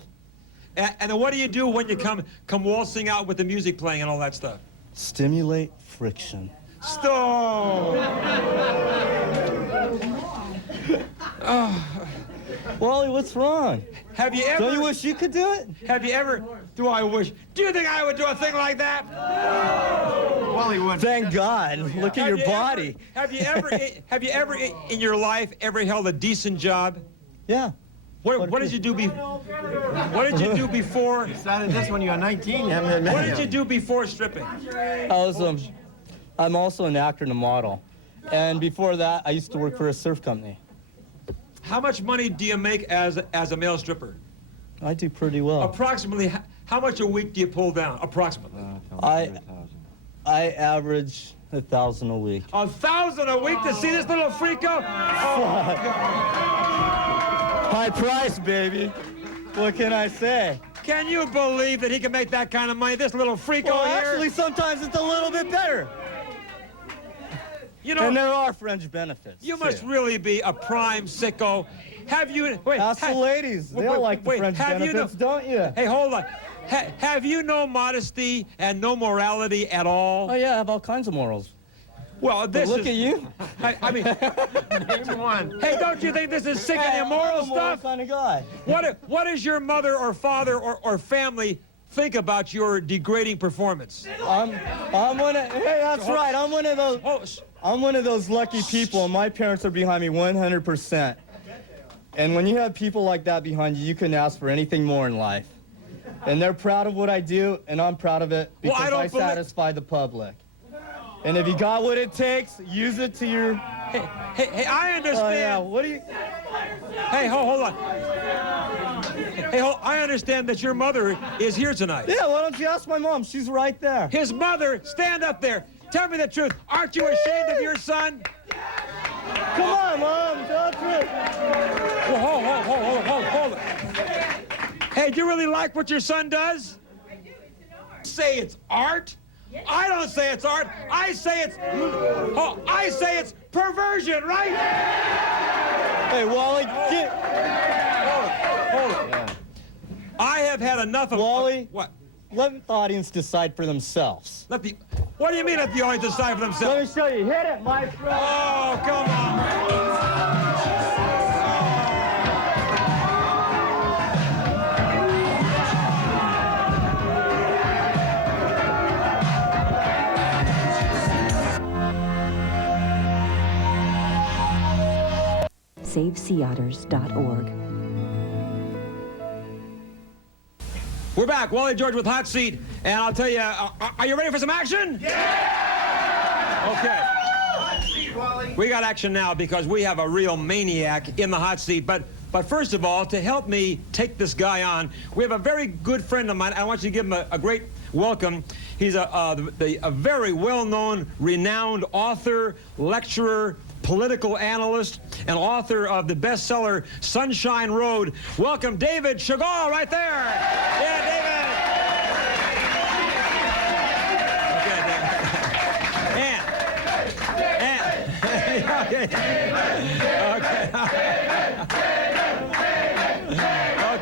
And then what do you do when you come waltzing out with the music playing and all that stuff? Stimulate friction. Stop! Wally, what's wrong? Have you ever? Don't you wish you could do it? Have you ever? Do I wish? Do you think I would do a thing like that? Wally would. Thank God. Look at your body. Have you ever in your life ever held a decent job? Yeah. What did you do What did you do before? You started this when you were 19. What did you do before stripping? I'm also an actor and a model. And before that, I used to work for a surf company. How much money do you make as a male stripper? I do pretty well. Approximately, how much a week do you pull down? Approximately. I average 1,000 a week. 1,000 a week to see this little freako? High price, baby. What can I say? Can you believe that he can make that kind of money? This little freako Well, here? actually, sometimes it's a little bit better. You know, and there are fringe benefits. You must really be a prime sicko. Have you? Wait. Ask the ladies. They all like the fringe benefits, don't you? Hey, hold on. Have you no modesty and no morality at all? Oh yeah, I have all kinds of morals. Well, this look at you. I mean, name one. Hey, don't you think this is sick and immoral stuff? Kind of guy. What does your mother or father or family think about your degrading performance? I'm one of. Hey, that's right. I'm one of those. I'm one of those lucky people, and my parents are behind me 100%. And when you have people like that behind you, you couldn't ask for anything more in life. And they're proud of what I do, and I'm proud of it because I satisfy the public. And if you got what it takes, use it to your... Hey, I understand. Yeah, what do you... Hey, hold on. Hey, I understand that your mother is here tonight. Yeah, why don't you ask my mom? She's right there. His mother, stand up there. Tell me the truth. Aren't you ashamed of your son? Come on, Mom. Tell the truth. Well, hold it. Hey, do you really like what your son does? Say it's art? I don't say it's art. I say it's perversion, right? Hey, Wally, Hold it. Yeah. I have had enough of... Wally, what? Let the audience decide for themselves. What do you mean let the audience decide for themselves? Let me show you. Hit it, my friend. Oh, come on. SaveSeaOtters.org. We're back. Wally George with Hot Seat. And I'll tell you, are you ready for some action? Yeah! Okay. We got action now because we have a real maniac in the hot seat. But first of all, to help me take this guy on, we have a very good friend of mine. I want you to give him a great welcome. He's a very well-known, renowned author, lecturer, political analyst, and author of the bestseller Sunshine Road. Welcome, David Chagall, right there. Yeah, David. Okay, David.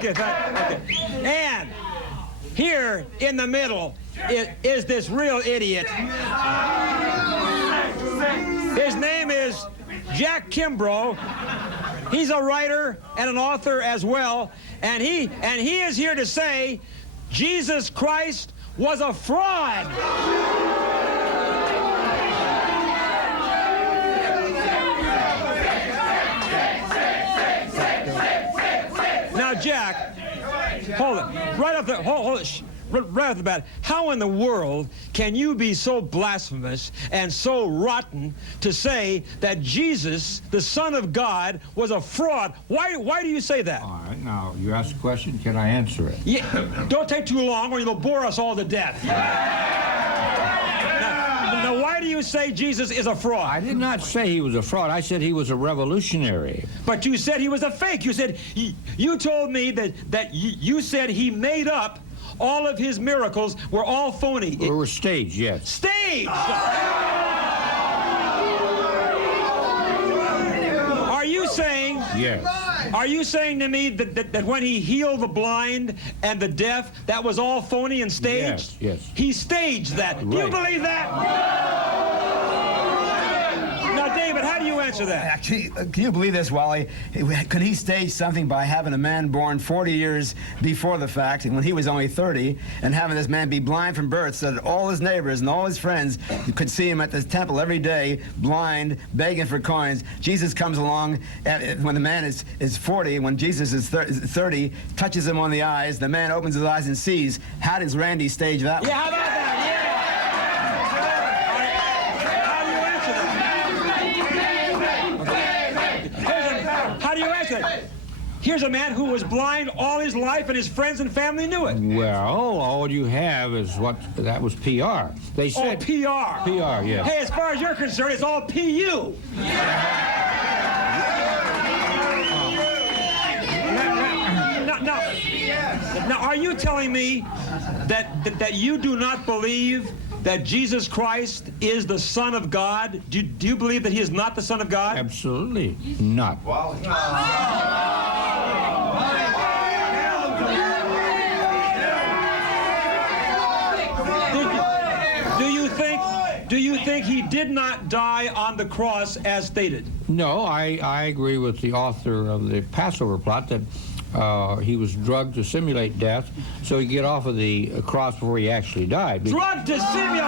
Okay. And here in the middle is this real idiot. His name is Jack Kimbrough. He's a writer and an author as well, and he is here to say Jesus Christ was a fraud. Now, Jack, hold it. Right off the right off the bat, how in the world can you be so blasphemous and so rotten to say that Jesus, the Son of God, was a fraud? Why do you say that? All right, now, you asked a question, can I answer it? Yeah, don't take too long or you'll bore us all to death. Now, why do you say Jesus is a fraud? I did not say he was a fraud. I said he was a revolutionary. But you said he was a fake. You said, you told me that you said he made up all of his miracles were all phony. They were staged, yes. Staged! Are you saying... Yes. Are you saying to me that when he healed the blind and the deaf, that was all phony and staged? Yes, yes. He staged that. Right. Do you believe that? Now, David, how do you answer that? Actually, can you believe this, Wally? Could he stage something by having a man born 40 years before the fact, when he was only 30, and having this man be blind from birth so that all his neighbors and all his friends could see him at the temple every day, blind, begging for coins? Jesus comes along when the man is 40, when Jesus is 30, touches him on the eyes, the man opens his eyes and sees. How does Randy stage that one? Yeah, how about that? How do you answer that? Here's a man who was blind all his life, and his friends and family knew it. Well, all you have is that was PR. They said... Oh, PR. PR, yes. Hey, as far as you're concerned, it's all PU. Now, are you telling me that you do not believe that Jesus Christ is the Son of God? Do you believe that he is not the Son of God? Absolutely not. Do you think he did not die on the cross as stated? No, I agree with the author of the Passover plot that he was drugged to simulate death so he could get off of the cross before he actually died. Drugged to simulate?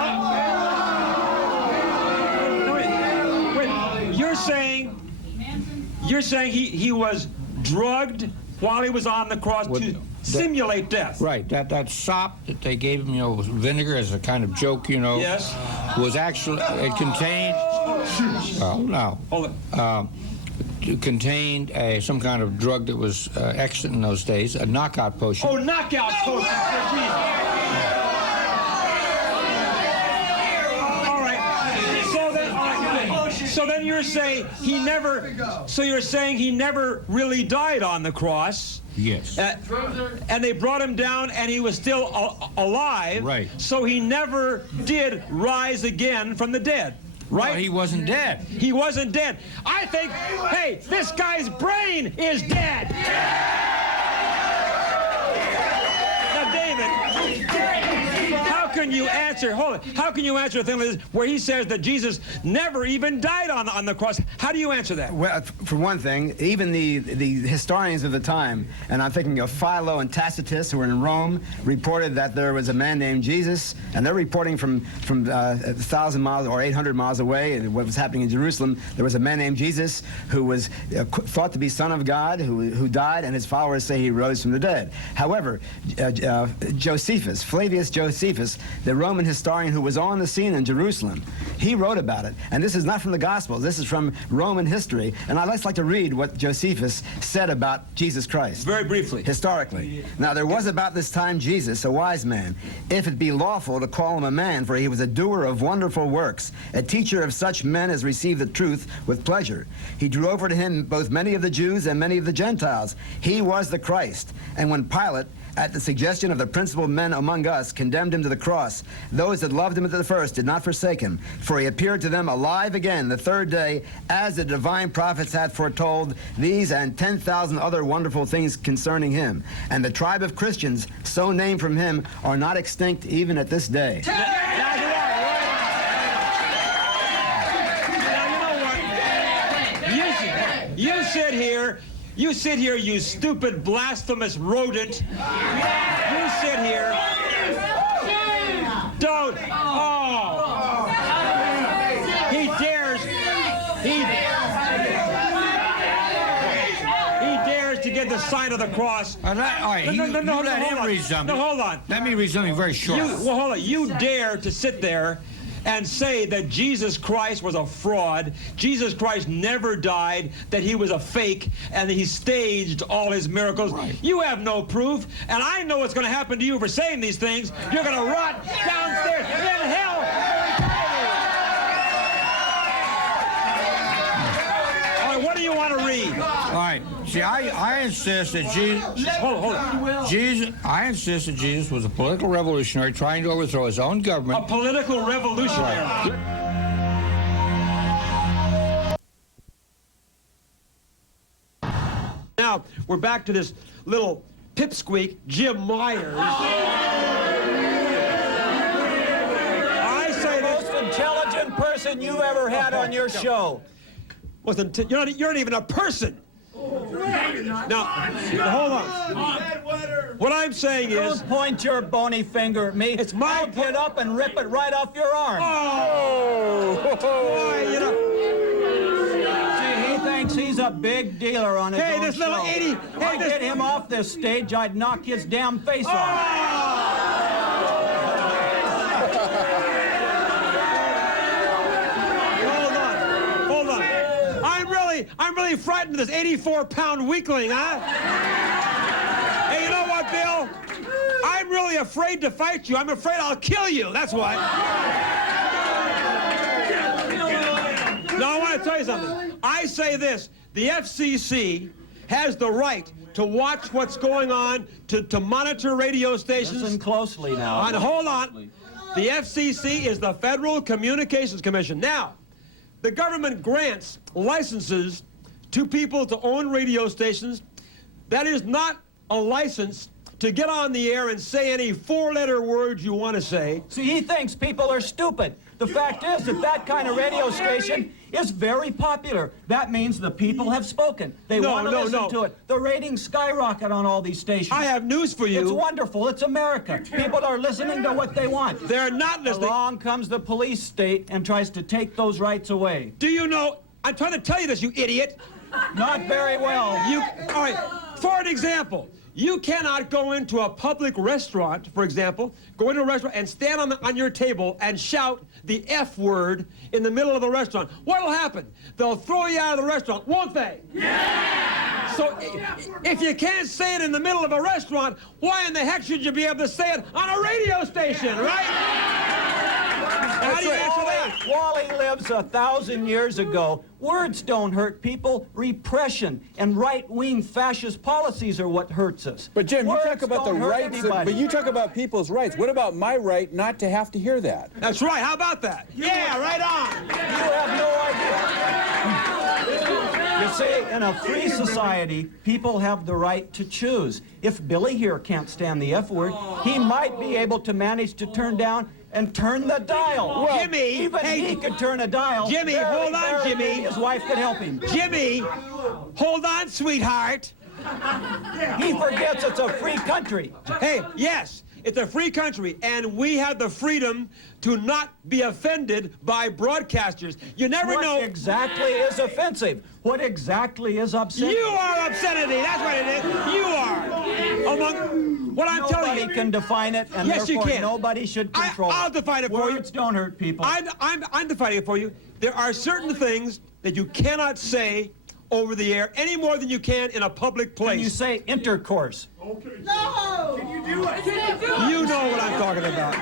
Wait, you're saying he was drugged while he was on the cross to simulate death? Right. That sop that they gave him, with vinegar as a kind of joke, yes, was actually, it contained, contained some kind of drug that was extant in those days, a knockout potion. Oh, knockout potion. All right. So then you're saying he never. So you're saying he never really died on the cross. Yes. And they brought him down, and he was still alive. Right. So he never did rise again from the dead. Right? No, he wasn't dead. He wasn't dead. I think, hey, this guy's brain is dead. Now, David, how can you answer, how can you answer a thing like this where he says that Jesus never even died on the cross? How do you answer that? Well, for one thing, even the historians of the time, and I'm thinking of Philo and Tacitus, who were in Rome, reported that there was a man named Jesus, and they're reporting from 1,000 miles or 800 miles away, what was happening in Jerusalem. There was a man named Jesus who was thought to be Son of God, who died, and his followers say he rose from the dead. However, Josephus, Flavius Josephus, the Roman historian who was on the scene in Jerusalem, he wrote about it. And this is not from the Gospels. This is from Roman history. And I'd like to read what Josephus said about Jesus Christ. Very briefly. Historically. Now, there was about this time Jesus, a wise man, if it be lawful to call him a man, for he was a doer of wonderful works, a teacher of such men as receive the truth with pleasure. He drew over to him both many of the Jews and many of the Gentiles. He was the Christ. And when Pilate, at the suggestion of the principal men among us, condemned him to the cross, those that loved him at the first did not forsake him, for he appeared to them alive again the third day, as the divine prophets had foretold, these and 10,000 other wonderful things concerning him. And the tribe of Christians, so named from him, are not extinct even at this day. You You sit here, you stupid, blasphemous rodent. You sit here. Don't. Oh. He dares. He dares to get the sign of the cross. All right, No, let him read something. No, hold on. Let me read something very short. Hold on. You dare to sit there and say that Jesus Christ was a fraud, Jesus Christ never died, that he was a fake, and that he staged all his miracles. Right. You have no proof, and I know what's going to happen to you for saying these things. You're going to rot downstairs in hell. All right, what do you want to read? All right. See, I insist that Jesus. Hold on. I insist that Jesus was a political revolutionary trying to overthrow his own government. A political revolutionary. Right. Now we're back to this little pipsqueak, Jim Myers. I say the most intelligent person you ever had on your show. You're not even a person. Now, hold on. What I'm saying is... Don't point your bony finger at me. It's my... I'll get up and rip it right off your arm. Oh! Boy, you know... See, he thinks he's a big dealer on his own this little show. 80... If I get him off this stage, I'd knock his damn face off. I'm really frightened of this 84-pound weakling, huh? Hey, you know what, Bill? I'm really afraid to fight you. I'm afraid I'll kill you. That's why. Now, I want to tell you something. I say this. The FCC has the right to watch what's going on, to monitor radio stations. Listen closely now. And hold on. The FCC is the Federal Communications Commission. Now, the government grants licenses to people to own radio stations. That is not a license to get on the air and say any four-letter words you want to say. See, he thinks people are stupid. The fact is that that kind of radio station is very popular. That means the people have spoken. They want to listen to it. The ratings skyrocket on all these stations. I have news for you. It's wonderful. It's America. People are listening to what they want. They're not listening. Along comes the police state and tries to take those rights away. Do you know? I'm trying to tell you this, you idiot. Not very well. All right, for an example, you cannot go into a public restaurant, for example, go into a restaurant and stand on your table and shout the F word in the middle of the restaurant. What'll happen? They'll throw you out of the restaurant, won't they? Yeah! So if you can't say it in the middle of a restaurant, why in the heck should you be able to say it on a radio station, right? How do you answer that? Wally lives 1,000 years ago. Words don't hurt people. Repression and right-wing fascist policies are what hurts us. But Jim, Words you talk about the rights, but you talk about people's rights. What about my right not to have to hear that? That's right. How about that? Yeah, right on. You have no idea. You see, in a free society, people have the right to choose. If Billy here can't stand the F word, he might be able to manage to turn down and turn the dial. Well, Jimmy, even he could turn a dial. Jimmy, hold on, Jimmy. His wife could help him. Jimmy, hold on, sweetheart. He forgets it's a free country. Hey, yes, it's a free country, and we have the freedom to not be offended by broadcasters. You never know. What exactly is offensive? What exactly is obscenity? You are obscenity. That's what it is. You are. Among what I'm telling you. Nobody can define it, and yes, therefore you can. Nobody should control it. I'll define it for you. Words don't hurt people. I'm defining it for you. There are certain things that you cannot say over the air any more than you can in a public place. Can you say intercourse? Okay. No! Can you do it? You know what I'm talking about.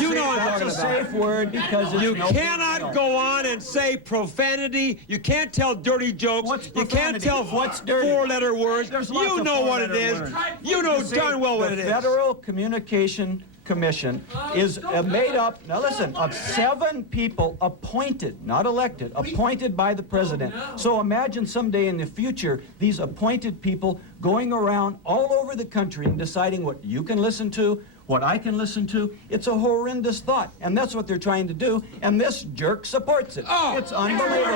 You know what I'm talking about. That's a safe word because it's you cannot go on and say profanity. You can't tell dirty jokes. You can't tell four-letter words. You know what it is. You know darn well what it is. The Federal Communication Commission is made up, now listen, of 7 people appointed, not elected, appointed by the president. So imagine someday in the future, these appointed people going around all over the country and deciding what you can listen to, What I can listen to, it's a horrendous thought, and that's what they're trying to do, and this jerk supports it. Oh. It's unbelievable.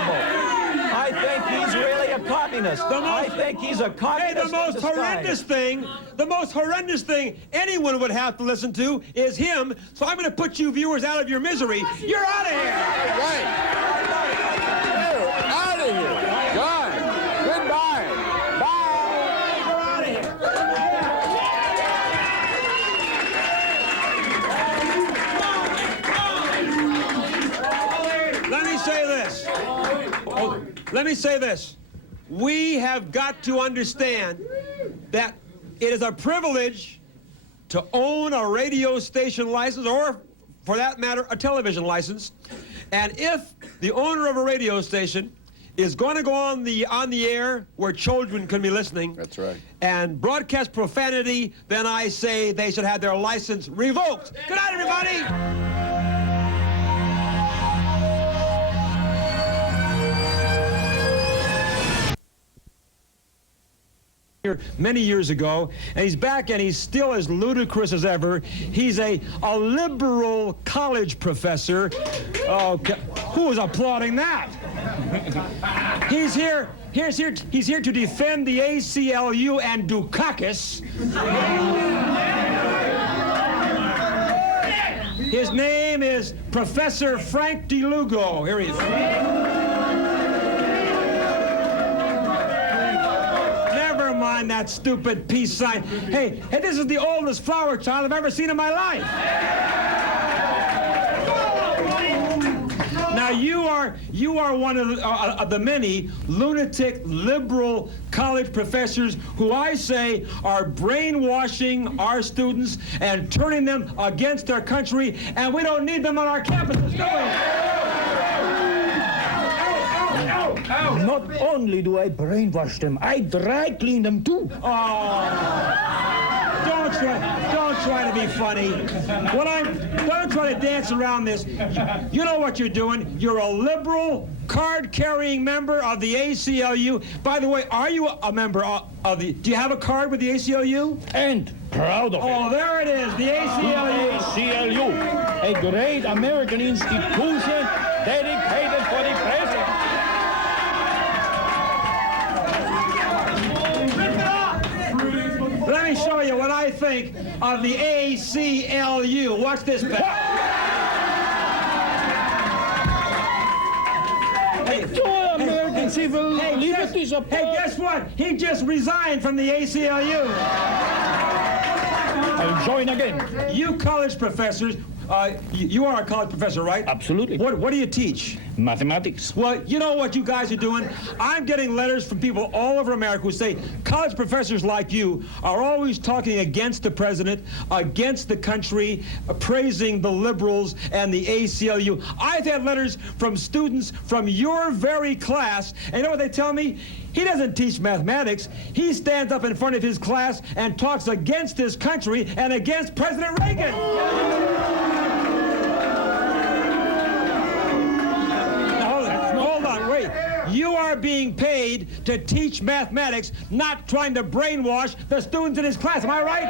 I think he's really a communist. I think he's a communist. Hey, the most horrendous thing anyone would have to listen to is him. So I'm going to put you viewers out of your misery. You're out of here. Right. You're out of here. Gone. Goodbye. Bye. You're out of here. Let me say this. We have got to understand that it is a privilege to own a radio station license, or, for that matter, a television license. And if the owner of a radio station is going to go on the air where children can be listening, That's right, and broadcast profanity, then I say they should have their license revoked. Good night, everybody. Many years ago, and he's back, and he's still as ludicrous as ever. He's a liberal college professor. Oh, who was applauding that? He's here to defend the ACLU and Dukakis. His name is Professor Frank D. Lugo. Here he is. Mind that stupid peace sign. Hey, this is the oldest flower child I've ever seen in my life. Now you are one of the many lunatic liberal college professors who I say are brainwashing our students and turning them against our country, and we don't need them on our campuses, do we? Not only do I brainwash them, I dry clean them too. Oh, don't try to be funny. Don't try to dance around this. You know what you're doing. You're a liberal, card-carrying member of the ACLU. By the way, are you a member of the? Do you have a card with the ACLU? And proud of it. Oh, there it is, the ACLU. ACLU, a great American institution dedicated for the present. Let me show you what I think of the ACLU. Watch this back. Hey, American civil liberties are... Hey, guess what? He just resigned from the ACLU. I'll join again. You college professors, you are a college professor, right? Absolutely. What do you teach? Mathematics. Well, you know what you guys are doing? I'm getting letters from people all over America who say college professors like you are always talking against the president, against the country, praising the liberals and the ACLU. I've had letters from students from your very class, and you know what they tell me? He doesn't teach mathematics. He stands up in front of his class and talks against his country and against President Reagan. You are being paid to teach mathematics, not trying to brainwash the students in his class. Am I right?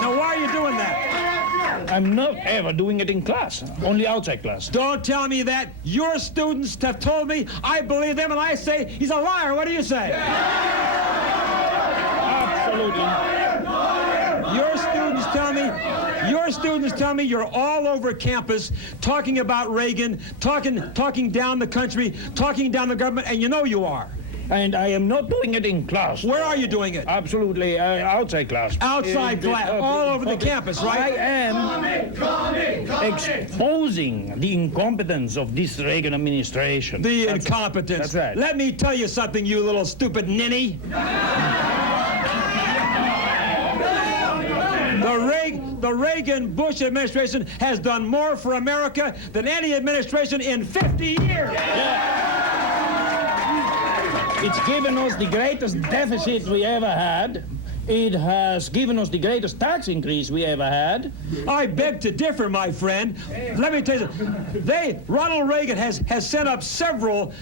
Now, why are you doing that? I'm not ever doing it in class, only outside class. Don't tell me that. Your students have told me. I believe them, and I say he's a liar. What do you say? Absolutely. Your students tell me you're all over campus talking about Reagan, talking down the country, talking down the government, and you know you are. And I am not doing it in class. Where are you doing it? Absolutely, outside class. Outside class, all over the campus, right? I am exposing the incompetence of this Reagan administration. The incompetence. That's right. Let me tell you something, you little stupid ninny. The Reagan-Bush administration has done more for America than any administration in 50 years. Yeah. It's given us the greatest deficit we ever had. It has given us the greatest tax increase we ever had. I beg to differ, my friend. Let me tell you, Ronald Reagan has sent up several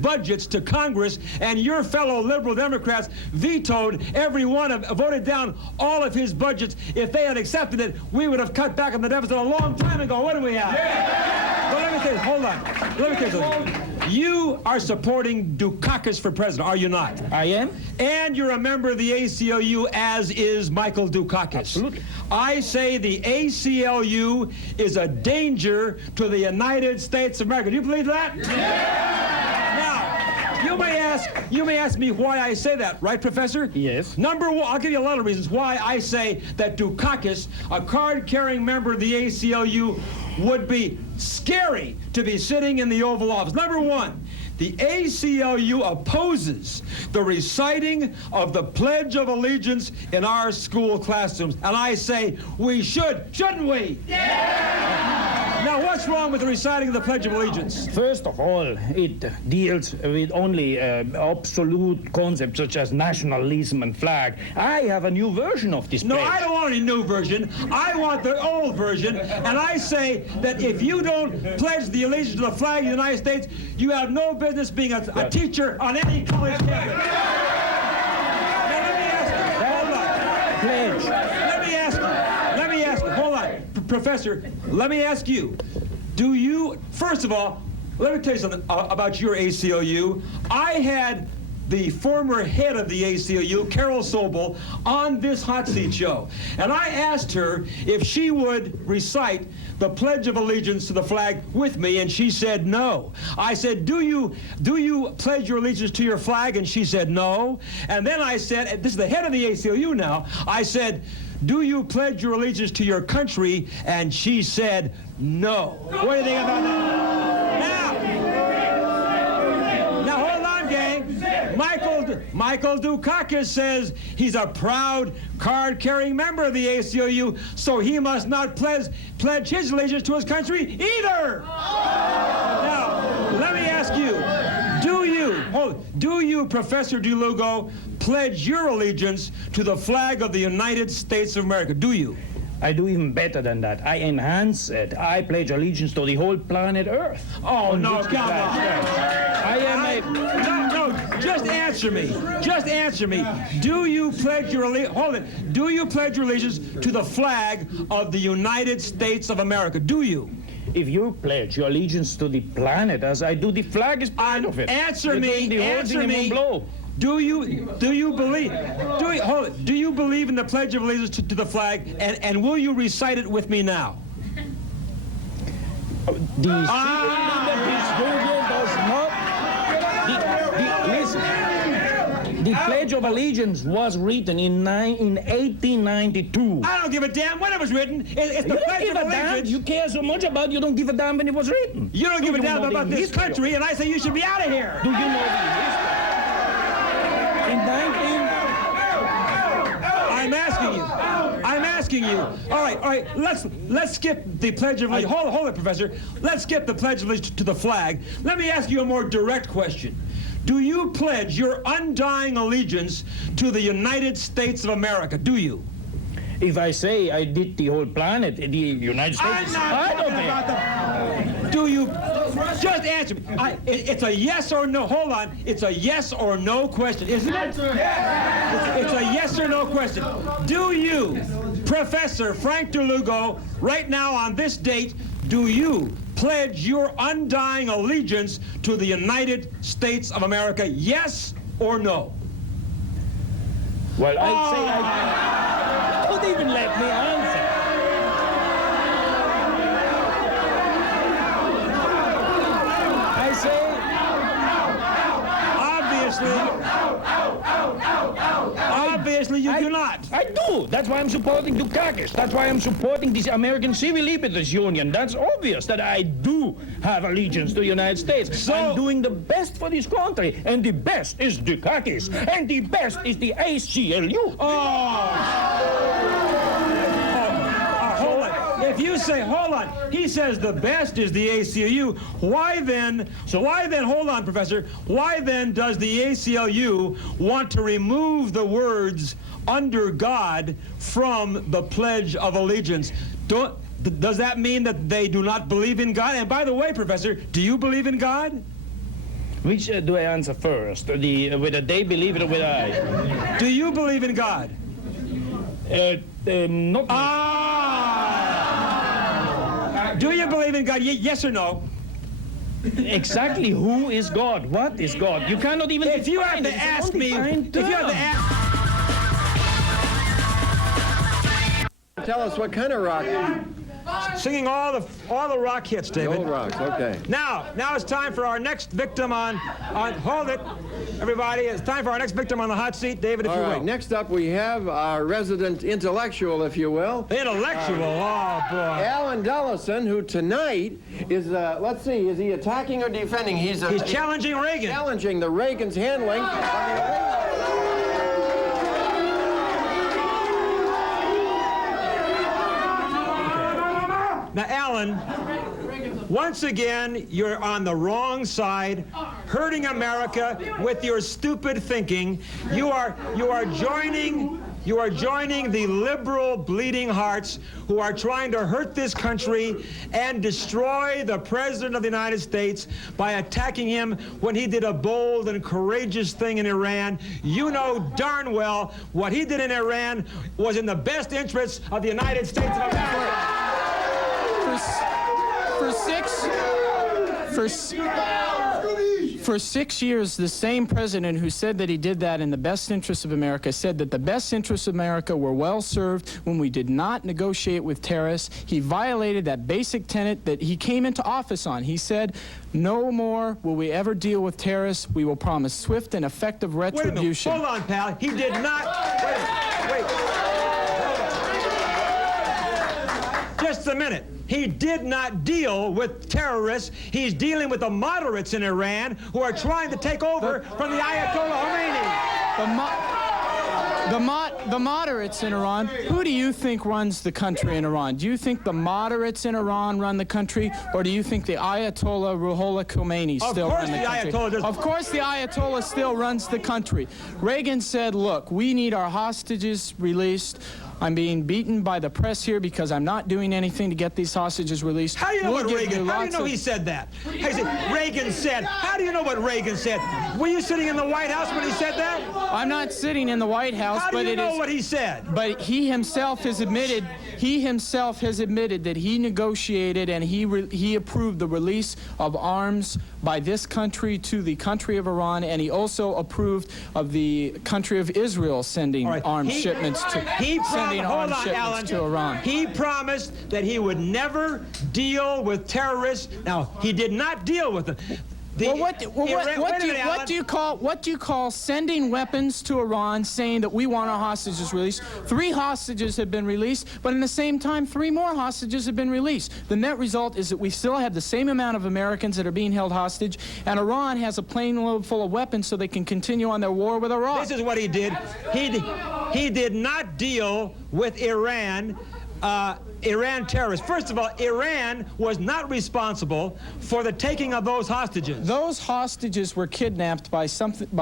budgets to Congress, and your fellow liberal Democrats vetoed every one voted down all of his budgets. If they had accepted it, we would have cut back on the deficit a long time ago. What do we have? Yeah. But let me tell you, hold on. Let me tell you something. You are supporting Dukakis for president, are you not? I am. And you're a member of the ACLU, as is Michael Dukakis. Absolutely. I say the ACLU is a danger to the United States of America. Do you believe that? Yeah. Now, you may ask me why I say that, right, Professor? Yes. Number one, I'll give you a lot of reasons why I say that Dukakis, a card-carrying member of the ACLU, would be scary to be sitting in the Oval Office. Number one, the ACLU opposes the reciting of the Pledge of Allegiance in our school classrooms. And I say we should, shouldn't we? Yeah! Now, what's wrong with the reciting of the Pledge of Allegiance? First of all, it deals with only absolute concepts such as nationalism and flag. I have a new version of this No, pledge. I don't want any new version. I want the old version. And I say that if you don't pledge the allegiance to the flag of the United States, you have no business being a teacher on any college campus. Now, let me ask you. Hold on. Pledge. Let me ask you. Hold on. Professor, let me ask you. Do you, first of all, let me tell you something about your ACLU. I had the former head of the ACLU, Carol Sobel, on this hot seat show. And I asked her if she would recite the Pledge of Allegiance to the flag with me, and she said no. I said, do you pledge your allegiance to your flag? And she said no. And then I said, this is the head of the ACLU now, I said, do you pledge your allegiance to your country? And she said no. What do you think about that? Now hold on, gang. Michael Dukakis says he's a proud card-carrying member of the ACLU, so he must not pledge his allegiance to his country either. Now, let me ask you, do you, Professor Lugo, pledge your allegiance to the flag of the United States of America? Do you? I do even better than that. I enhance it. I pledge allegiance to the whole planet Earth. Oh, no, come on. I am No, just answer me. Just answer me. Do you pledge your allegiance? Hold it. Do you pledge your allegiance to the flag of the United States of America? Do you? If you pledge your allegiance to the planet, as I do, the flag is part of it. Answer me. Answer me. Blow. Do you believe in the Pledge of Allegiance to the flag, and will you recite it with me now? The The Pledge of Allegiance was written in 1892. I don't give a damn when it was written. It's the Pledge of Allegiance. You care so much about it, you don't give a damn when it was written. You don't give a damn about this country, and I say you should be out of here. Do you know the history? I'm asking you. All right. Let's skip the Pledge of Allegiance. Hold it, Professor. Let's skip the Pledge of Allegiance to the flag. Let me ask you a more direct question. Do you pledge your undying allegiance to the United States of America? Do you? If I say I did the whole planet, the United States is part of it. Do you? Just answer me. It's a yes or no. Hold on. It's a yes or no question, isn't it? It's a yes or no question. Do you, Professor Frank DeLugo, right now on this date, do you pledge your undying allegiance to the United States of America? Yes or no? Well, I'd say I don't even let me answer. I say, obviously you do not. I do. That's why I'm supporting Dukakis. That's why I'm supporting this American Civil Liberties Union. That's obvious that I do have allegiance to the United States. So, I'm doing the best for this country, and the best is Dukakis, and the best is the ACLU. Hold it. If you say, hold on. He says the best is the ACLU. Why then, hold on, Professor, why then does the ACLU want to remove the words under God from the Pledge of Allegiance? Does that mean that they do not believe in God? And by the way, Professor, do you believe in God? Which do I answer first? Whether they believe it or whether I? Do you believe in God? Not. Do you believe in God? Yes or no? Exactly who is God? What is God? You cannot even. If you have to ask me, if you have to ask. Tell us what kind of rock. Singing all the rock hits, David. Old rocks, okay. Now it's time for our next victim on hold it, everybody. It's time for our next victim on the hot seat, David, if you will. All right, next up we have our resident intellectual, if you will. Intellectual, oh boy. Allan Dollison, who tonight is, let's see, is he attacking or defending? He's challenging Reagan. Challenging the Reagan's handling. Now, Allan, once again, you're on the wrong side, hurting America with your stupid thinking. You are joining the liberal bleeding hearts who are trying to hurt this country and destroy the President of the United States by attacking him when he did a bold and courageous thing in Iran. You know darn well what he did in Iran was in the best interests of the United States of America. For 6 years, the same president who said that he did that in the best interest of America said that the best interests of America were well served when we did not negotiate with terrorists. He violated that basic tenet that he came into office on. He said, no more will we ever deal with terrorists. We will promise swift and effective retribution. Wait a minute. Hold on, pal. He did not. Wait. Just a minute. He did not deal with terrorists. He's dealing with the moderates in Iran who are trying to take over from the Ayatollah Khomeini. The moderates in Iran, who do you think runs the country in Iran? Do you think the moderates in Iran run the country, or do you think the Ayatollah Ruhollah Khomeini still run the country? Of course the Ayatollah still runs the country. Reagan said, look, we need our hostages released. I'm being beaten by the press here because I'm not doing anything to get these hostages released. How do you know what Reagan? How do you know he said that? Reagan said. How do you know what Reagan said? Were you sitting in the White House when he said that? I'm not sitting in the White House, but it is. How do you know what he said? But he himself has admitted. He himself has admitted that he negotiated and he approved the release of arms by this country to the country of Iran, and he also approved of the country of Israel sending arms shipments to. Hold on, Allan. To Iran. He promised that he would never deal with terrorists. Now, he did not deal with them. What do you call sending weapons to Iran, saying that we want our hostages released? 3 hostages have been released, but in the same time, 3 more hostages have been released. The net result is that we still have the same amount of Americans that are being held hostage, and Iran has a plane load full of weapons so they can continue on their war with Iraq. This is what he did. He did not deal with Iran terrorists. First of all, Iran was not responsible for the taking of those hostages. Those hostages were kidnapped by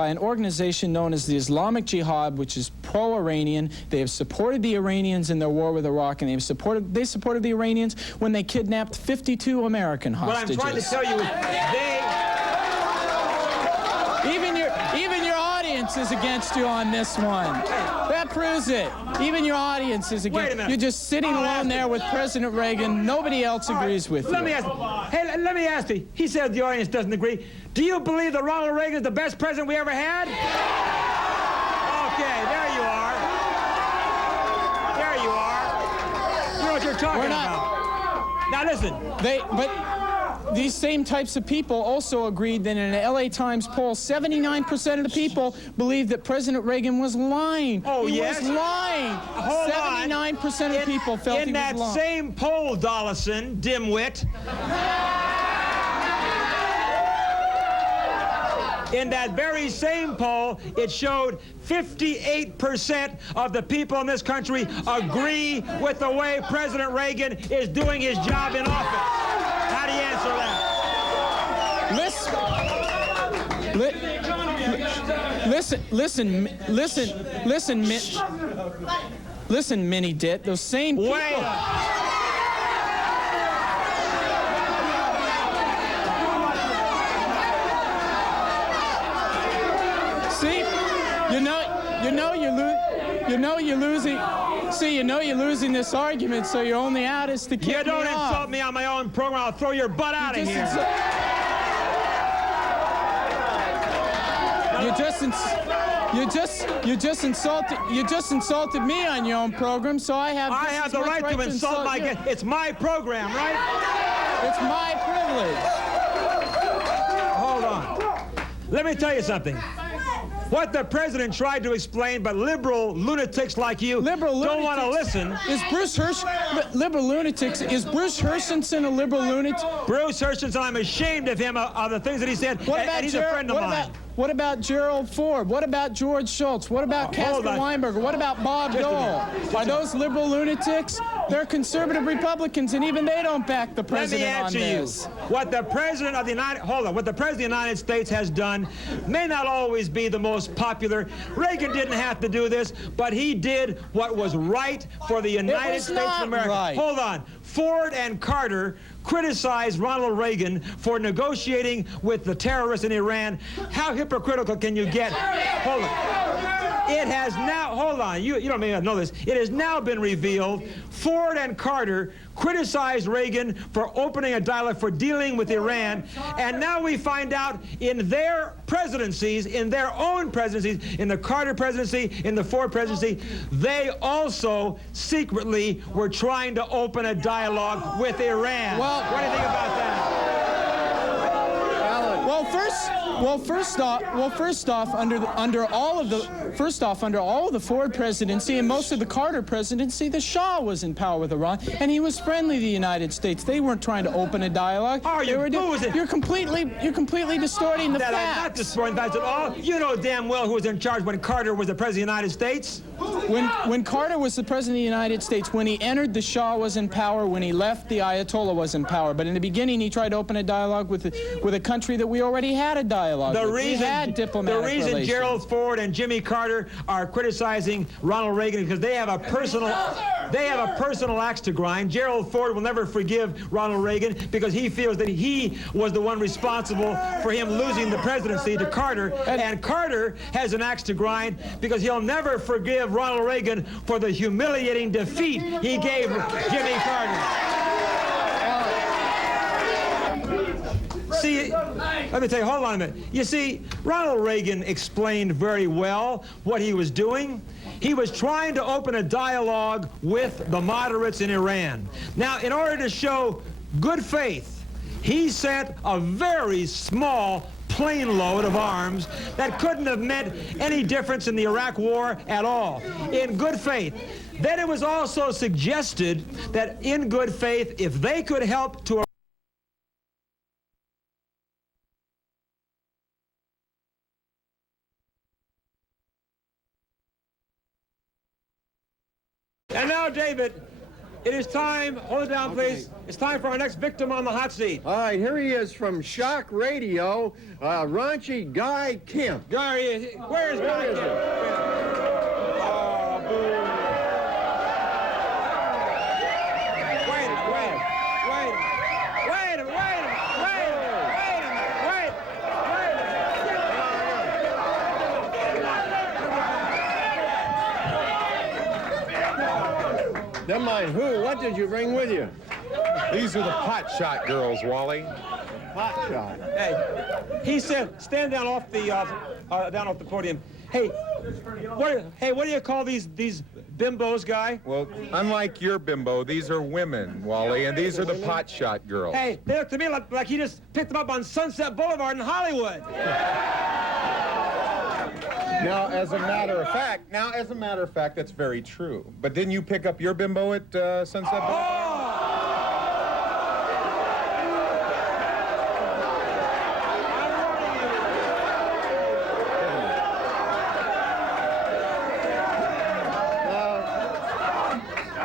an organization known as the Islamic Jihad, which is pro-Iranian. They have supported the Iranians in their war with Iraq, and they supported the Iranians when they kidnapped 52 American hostages. What I'm trying to tell you is Even your audience is against you on this one. That proves it. Even your audience is against you. You're just sitting alone there with President Reagan. Nobody else agrees with you. Let me ask you. He said the audience doesn't agree. Do you believe that Ronald Reagan is the best president we ever had? Okay, there you are. There you are. You know what you're talking about. Now listen. These same types of people also agreed that in an LA Times poll, 79% of the people believed that President Reagan was lying. Oh, he was lying. 79% of people felt he was lying. In that same poll, Dollison, dimwit, In that very same poll, it showed 58% of the people in this country agree with the way President Reagan is doing his job in office. How do you answer that? Listen, Minnie Dit, those same people. See, you know you're losing this argument, so your only out is to kick me off. You don't insult me on my own program. I'll throw your butt out of here. You just insulted me on your own program, so I have the right to insult my guest. It's my program, right? It's my privilege. Hold on. Let me tell you something. What the president tried to explain, but liberal lunatics like you don't want to listen. Is Bruce liberal lunatics? Is Bruce Hershenson a liberal lunatic? Bruce Hershenson, I'm ashamed of him, of the things that he said, and he's a friend of mine. What about Gerald Ford? What about George Schultz? What about Casper Weinberger? What about Bob Dole? Are those liberal lunatics? They're conservative Republicans, and even they don't back the president on this. Let me answer you. What the president of the United States has done may not always be the most popular. Reagan didn't have to do this, but he did what was right for the United States of America. Right. Hold on. Ford and Carter criticized Ronald Reagan for negotiating with the terrorists in Iran. How hypocritical can you get? Hold on. It has now, hold on, you don't maybe know this. It has now been revealed Ford and Carter criticized Reagan for opening a dialogue for dealing with Iran, and now we find out in their presidencies, in their own presidencies, in the Carter presidency, in the Ford presidency, they also secretly were trying to open a dialogue with Iran. Well, what do you think about that? First off, under all of the Ford presidency and most of the Carter presidency, the Shah was in power with Iran, and he was friendly to the United States. They weren't trying to open a dialogue. You're completely distorting the facts. I'm not distorting the facts at all. You know damn well who was in charge when Carter was the president of the United States. When Carter was the president of the United States, when he entered, the Shah was in power. When he left, the Ayatollah was in power. But in the beginning, he tried to open a dialogue with a country that we already had a dialogue with. We had diplomatic relations. Gerald Ford and Jimmy Carter are criticizing Ronald Reagan because they have a personal axe to grind. Gerald Ford will never forgive Ronald Reagan because he feels that he was the one responsible for him losing the presidency to Carter, and Carter has an axe to grind because he'll never forgive Ronald Reagan for the humiliating defeat he gave Jimmy Carter. See, let me tell you, hold on a minute. You see, Ronald Reagan explained very well what he was doing. He was trying to open a dialogue with the moderates in Iran. Now, in order to show good faith, he sent a very small plane load of arms that couldn't have meant any difference in the Iraq war at all, in good faith. Then it was also suggested that in good faith, if they could help to And now, David, it is time, hold it down, please. It's time for our next victim on the hot seat. All right, here he is from Shock Radio, raunchy Guy Kemp. Guy, where is Guy Kemp? Oh, boo. Never mind who. What did you bring with you? These are the pot shot girls, Wally. Pot shot. Hey, he said, stand down off the podium. Hey, what do you call these bimbos, Guy? Well, unlike your bimbo, these are women, Wally, and these are the pot shot girls. Hey, they look to me like he just picked them up on Sunset Boulevard in Hollywood. Now, as a matter of fact, that's very true. But didn't you pick up your bimbo at Sunset Boulevard?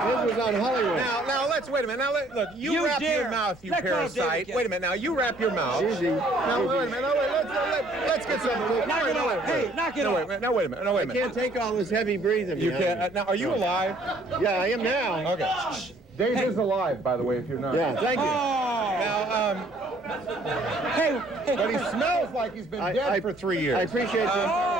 His was on Hollywood. Now let's wait a minute. Now look, you wrap your mouth, you parasite. Wait a minute. Now you wrap your mouth. Easy. Now wait a minute. Now wait. Let's get some. Knock it off. Hey, knock it off. Now wait a minute. No, wait a minute. I can't take all this heavy breathing. You can't. Now, are you alive? Yeah, I am now. Okay. Dave is alive, by the way, if you're not. Yeah, thank you. Now, Hey, but he smells like he's been dead for 3 years. I appreciate that.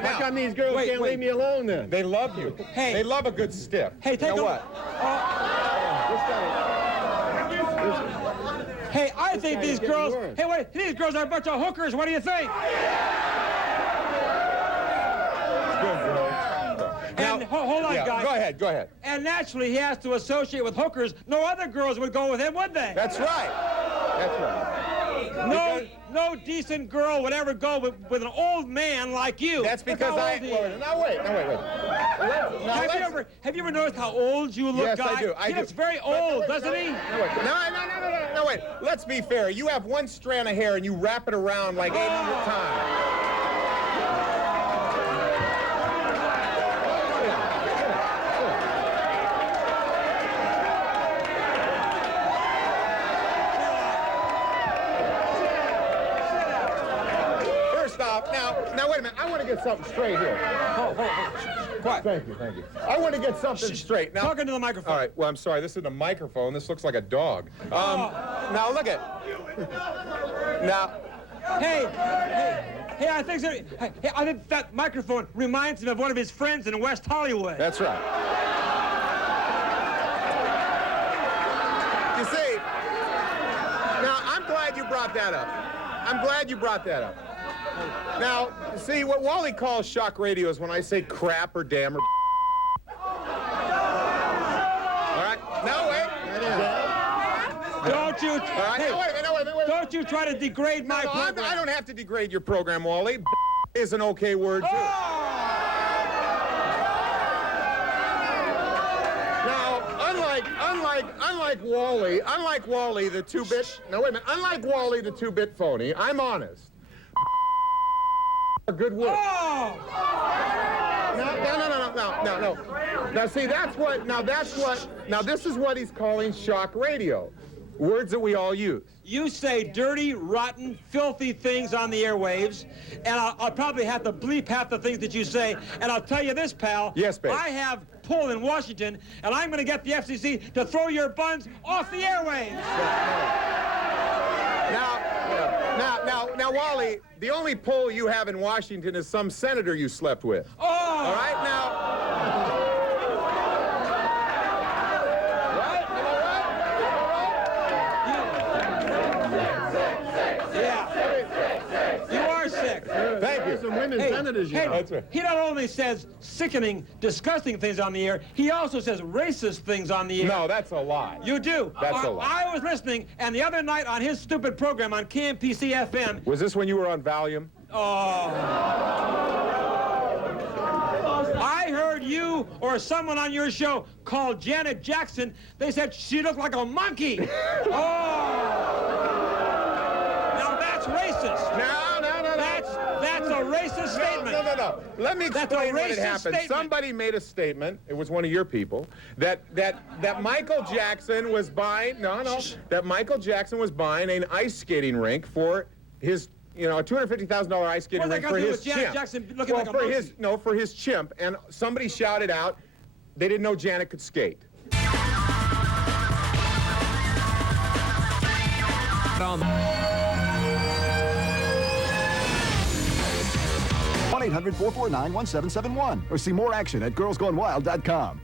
How come these girls can't leave me alone then? They love you. Hey. They love a good stiff. Hey, take you know a what? Hey, I think these girls. Hey, wait, these girls are a bunch of hookers. What do you think? Good girl. And hold on, guys. Go ahead. And naturally, he has to associate with hookers. No other girls would go with him, would they? That's right. No decent girl would ever go with an old man like you. That's because wait. Now wait. Have you ever noticed how old you look, Yes, guy? I do. He looks very old, doesn't he? No, wait. Let's be fair. You have one strand of hair and you wrap it around like 800 times. Now, wait a minute. I want to get something straight here. Quiet. Thank you. I want to get something straight. Now, talk into the microphone. All right. Well, I'm sorry. This isn't a microphone. This looks like a dog. Now, look at. Now. Hey, I think that microphone reminds him of one of his friends in West Hollywood. That's right. You see, now, I'm glad you brought that up. Now, see, what Wally calls shock radio is when I say crap or damn or all right? Now, wait. Don't you... All right, hey, wait. Don't you try to degrade my program. I don't have to degrade your program, Wally. Is an okay word, too. Now, unlike Wally, the two-bit... Now, wait a minute. Unlike Wally, the two-bit phony, I'm honest. A good word. No. Now, see, now this is what he's calling shock radio. Words that we all use. You say dirty, rotten, filthy things on the airwaves, and I'll probably have to bleep half the things that you say, and I'll tell you this, pal. Yes, babe. I have pull in Washington, and I'm going to get the FCC to throw your buns off the airwaves. Now, Wally, the only poll you have in Washington is some senator you slept with. Oh! All right, now... Yeah. You are sick. Thank you. Some women senators, you know. That's right. He not only says sickening, disgusting things on the air, he also says racist things on the air. No, that's a lie. You do. That's a lie. I was listening, and the other night on his stupid program on KMPC FM... Was this when you were on Valium? Oh. I heard you or someone on your show called Janet Jackson. They said she looked like a monkey. Now that's racist. No. That's a racist statement. No. Let me explain what had happened. Statement. Somebody made a statement. It was one of your people that Michael Jackson was buying. That Michael Jackson was buying an ice skating rink for his. A $250,000 ice skating rink for his chimp. Jackson looking like a monkey? For his chimp. And somebody shouted out, they didn't know Janet could skate. 1-800-449-1771 or see more action at girlsgonewild.com.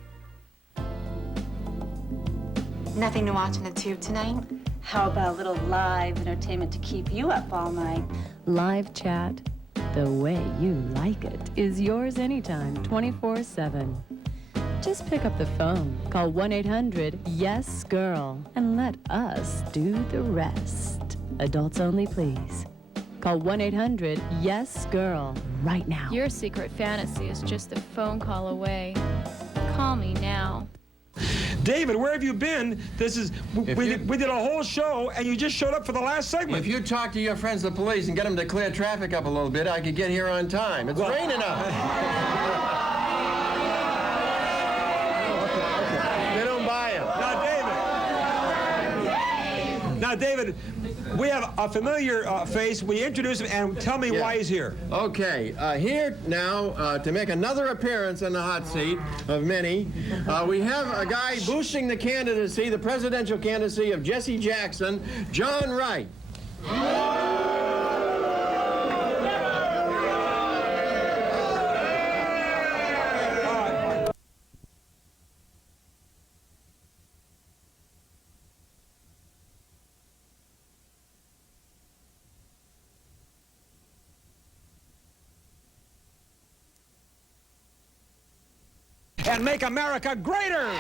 Nothing to watch in the tube tonight? How about a little live entertainment to keep you up all night? Live chat, the way you like it, is yours anytime, 24/7. Just pick up the phone, call 1-800-YES-GIRL, and let us do the rest. Adults only, please. Call 1-800-YES-GIRL right now. Your secret fantasy is just a phone call away. Call me now. David, where have you been? This is we did a whole show, and you just showed up for the last segment. If you talk to your friends, the police, and get them to clear traffic up a little bit, I could get here on time. It's raining out. They don't buy them. Now, David, we have a familiar face. We introduce him, and tell me why he's here. Okay, here now to make another appearance on the hot seat of many, we have a guy boosting the candidacy, the presidential candidacy of Jesse Jackson, John Wright. And make America greater.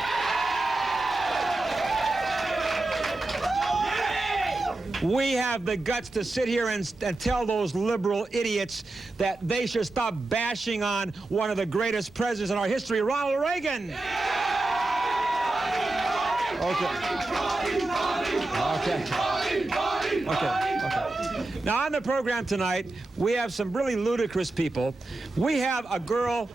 We have the guts to sit here and tell those liberal idiots that they should stop bashing on one of the greatest presidents in our history, Ronald Reagan. Okay. Now, on the program tonight, we have some really ludicrous people. We have a girl...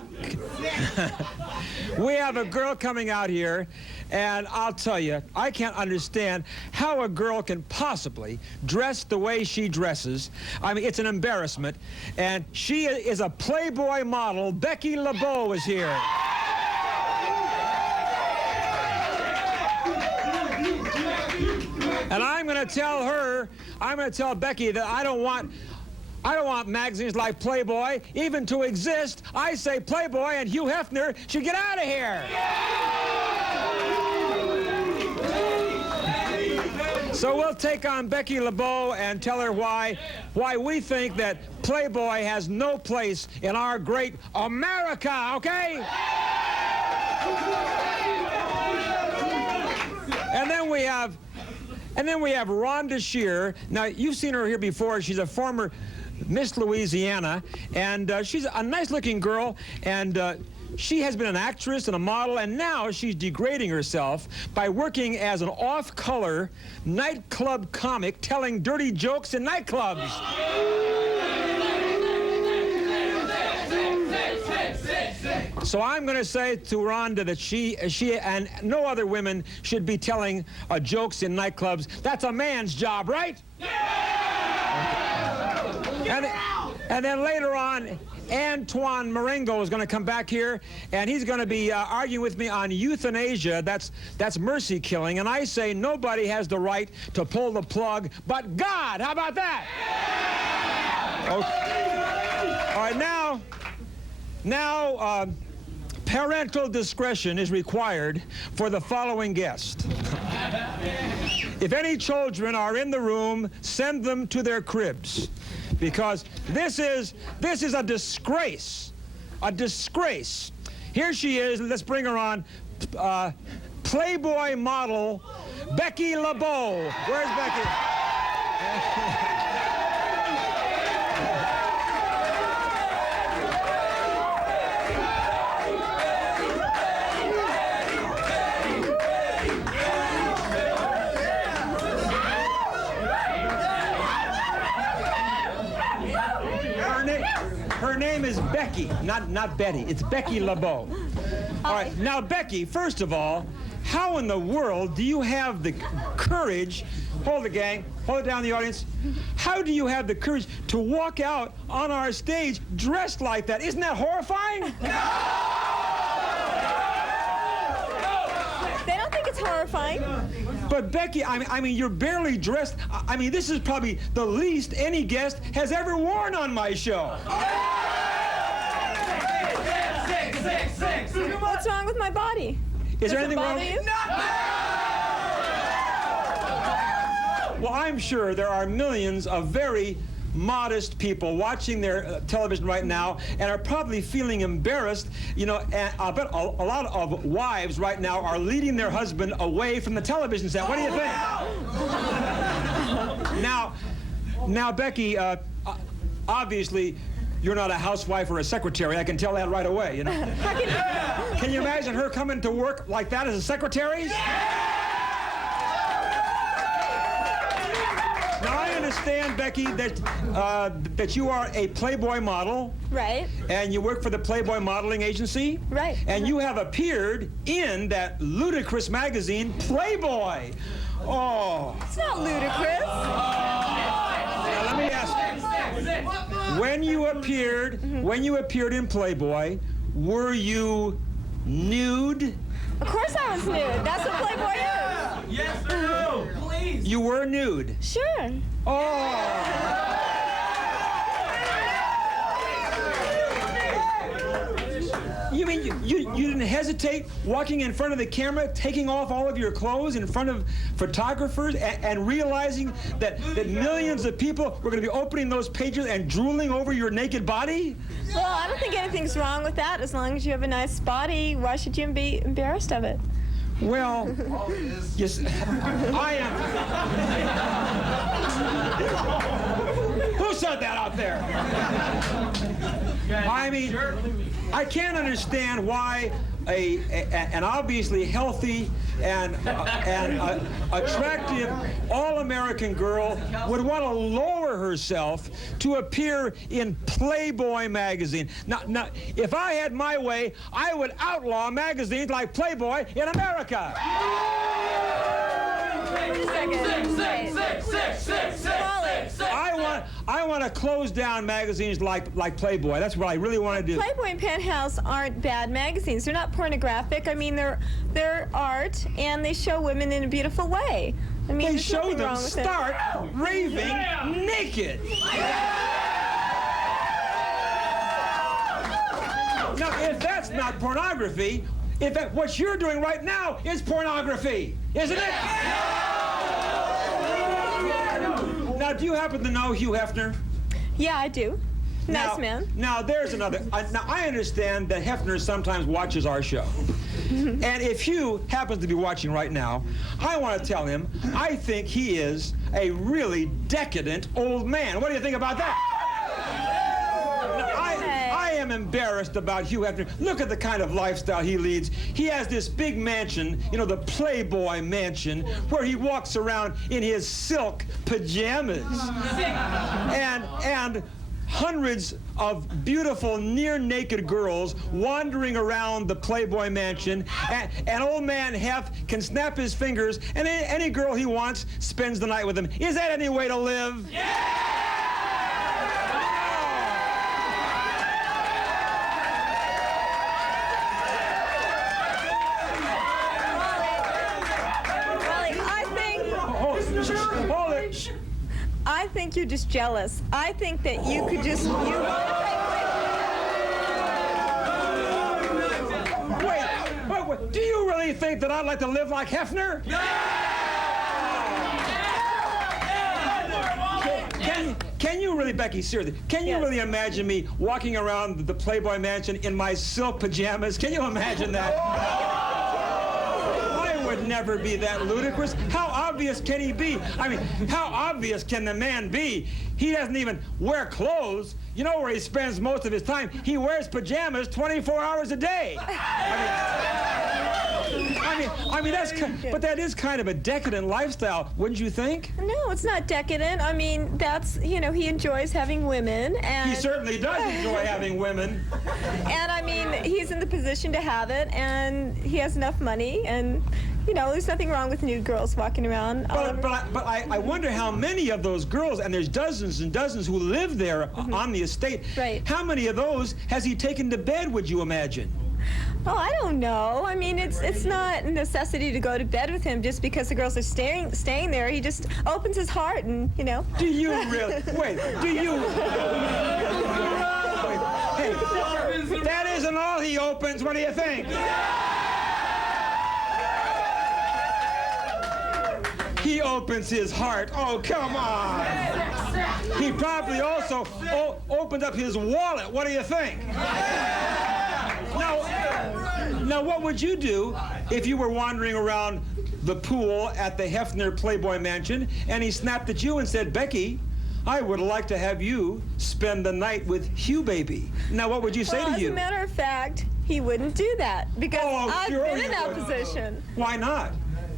we have a girl coming out here, and I'll tell you, I can't understand how a girl can possibly dress the way she dresses. I mean, it's an embarrassment. And she is a Playboy model. Becky LeBeau is here. And I'm going to tell Becky that I don't want magazines like Playboy even to exist. I say Playboy and Hugh Hefner should get out of here. So we'll take on Becky LeBeau and tell her why we think that Playboy has no place in our great America, okay? And then we have Rhonda Shear. Now, you've seen her here before. She's a former Miss Louisiana, and she's a nice-looking girl, and she has been an actress and a model, and now she's degrading herself by working as an off-color nightclub comic telling dirty jokes in nightclubs. So I'm going to say to Rhonda that she and no other women should be telling jokes in nightclubs. That's a man's job, right? And then later on, Antoine Marengo is going to come back here, and he's going to be arguing with me on euthanasia. That's mercy killing, and I say nobody has the right to pull the plug but God. How about that? Okay. All right, now, parental discretion is required for the following guest. If any children are in the room, send them to their cribs, because this is a disgrace. A disgrace. Here she is. Let's bring her on. Playboy model Becky LeBeau. Where's Becky? Her name is Becky, not Betty. It's Becky LeBeau. All right, now Becky, first of all, how in the world do you have the courage, hold it gang, hold it down the audience, how do you have the courage to walk out on our stage dressed like that? Isn't that horrifying? They don't think it's horrifying. But Becky, I mean, you're barely dressed. I mean, this is probably the least any guest has ever worn on my show. What's wrong with my body? Is there anything wrong? Does it bother you? Well, I'm sure there are millions of very modest people watching their television right now and are probably feeling embarrassed. You know, and I bet a lot of wives right now are leading their husband away from the television set. What do you think? Now, Becky, obviously, you're not a housewife or a secretary. I can tell that right away, you know. Can you imagine her coming to work like that as a secretary? Now, I understand, Becky, that you are a Playboy model. Right. And you work for the Playboy modeling agency. Right. And you have appeared in that ludicrous magazine, Playboy. Oh. It's not ludicrous. Now, let me ask you. When you appeared in Playboy, were you nude? Of course I was nude. That's what Playboy is. Yes or no? Please. You were nude. Sure. Oh. You mean you didn't hesitate walking in front of the camera, taking off all of your clothes in front of photographers and realizing that millions of people were going to be opening those pages and drooling over your naked body? Well, I don't think anything's wrong with that. As long as you have a nice body, why should you be embarrassed of it? Well, yes, I am. Who said that out there? I mean, I can't understand why an obviously healthy and attractive all-American girl would want to lower herself to appear in Playboy magazine. Now, if I had my way, I would outlaw magazines like Playboy in America. Wait a second. I want to close down magazines like Playboy. That's what I really want to do. Playboy and Penthouse aren't bad magazines. They're not pornographic. I mean, they're art, and they show women in a beautiful way. I mean, they there's show nothing them wrong with it. start raving naked. Now, if that's not pornography, what you're doing right now is pornography, isn't it? Now, do you happen to know Hugh Hefner? Yeah, I do. Nice man. Now, there's another. Now, I understand that Hefner sometimes watches our show. And if Hugh happens to be watching right now, I want to tell him I think he is a really decadent old man. What do you think about that? I am embarrassed about Hugh Hefner. Look at the kind of lifestyle he leads. He has this big mansion, you know, the Playboy mansion, where he walks around in his silk pajamas. And hundreds of beautiful, near-naked girls wandering around the Playboy mansion. And old man Hef can snap his fingers, and any girl he wants spends the night with him. Is that any way to live? Yeah! I think you're just jealous. I think that you could just... Wait, do you really think that I'd like to live like Hefner? Can you really, Becky, seriously, can you really imagine me walking around the Playboy mansion in my silk pajamas? Can you imagine that? Would never be that ludicrous. How obvious can he be? I mean, how obvious can the man be? He doesn't even wear clothes. You know where he spends most of his time? He wears pajamas 24 hours a day. I mean, but that is kind of a decadent lifestyle, wouldn't you think? No, it's not decadent. I mean, that's, you know, he enjoys having women, and... He certainly does enjoy having women. And, I mean, he's in the position to have it, and he has enough money, and, you know, there's nothing wrong with nude girls walking around. But I wonder how many of those girls, and there's dozens and dozens who live there on the estate, right. How many of those has he taken to bed, would you imagine? Oh, I don't know. I mean, it's not a necessity to go to bed with him just because the girls are staying there. He just opens his heart and, you know. Do you really? Wait, do you? Hey, that isn't all he opens. What do you think? He opens his heart. Oh, come on. He probably also opened up his wallet. What do you think? Now, what would you do if you were wandering around the pool at the Hefner Playboy mansion and he snapped at you and said, Becky, I would like to have you spend the night with Hugh Baby. Now, what would you say Well, to as Hugh? a matter of fact, he wouldn't do that because I've sure been he in that would. position. Why not?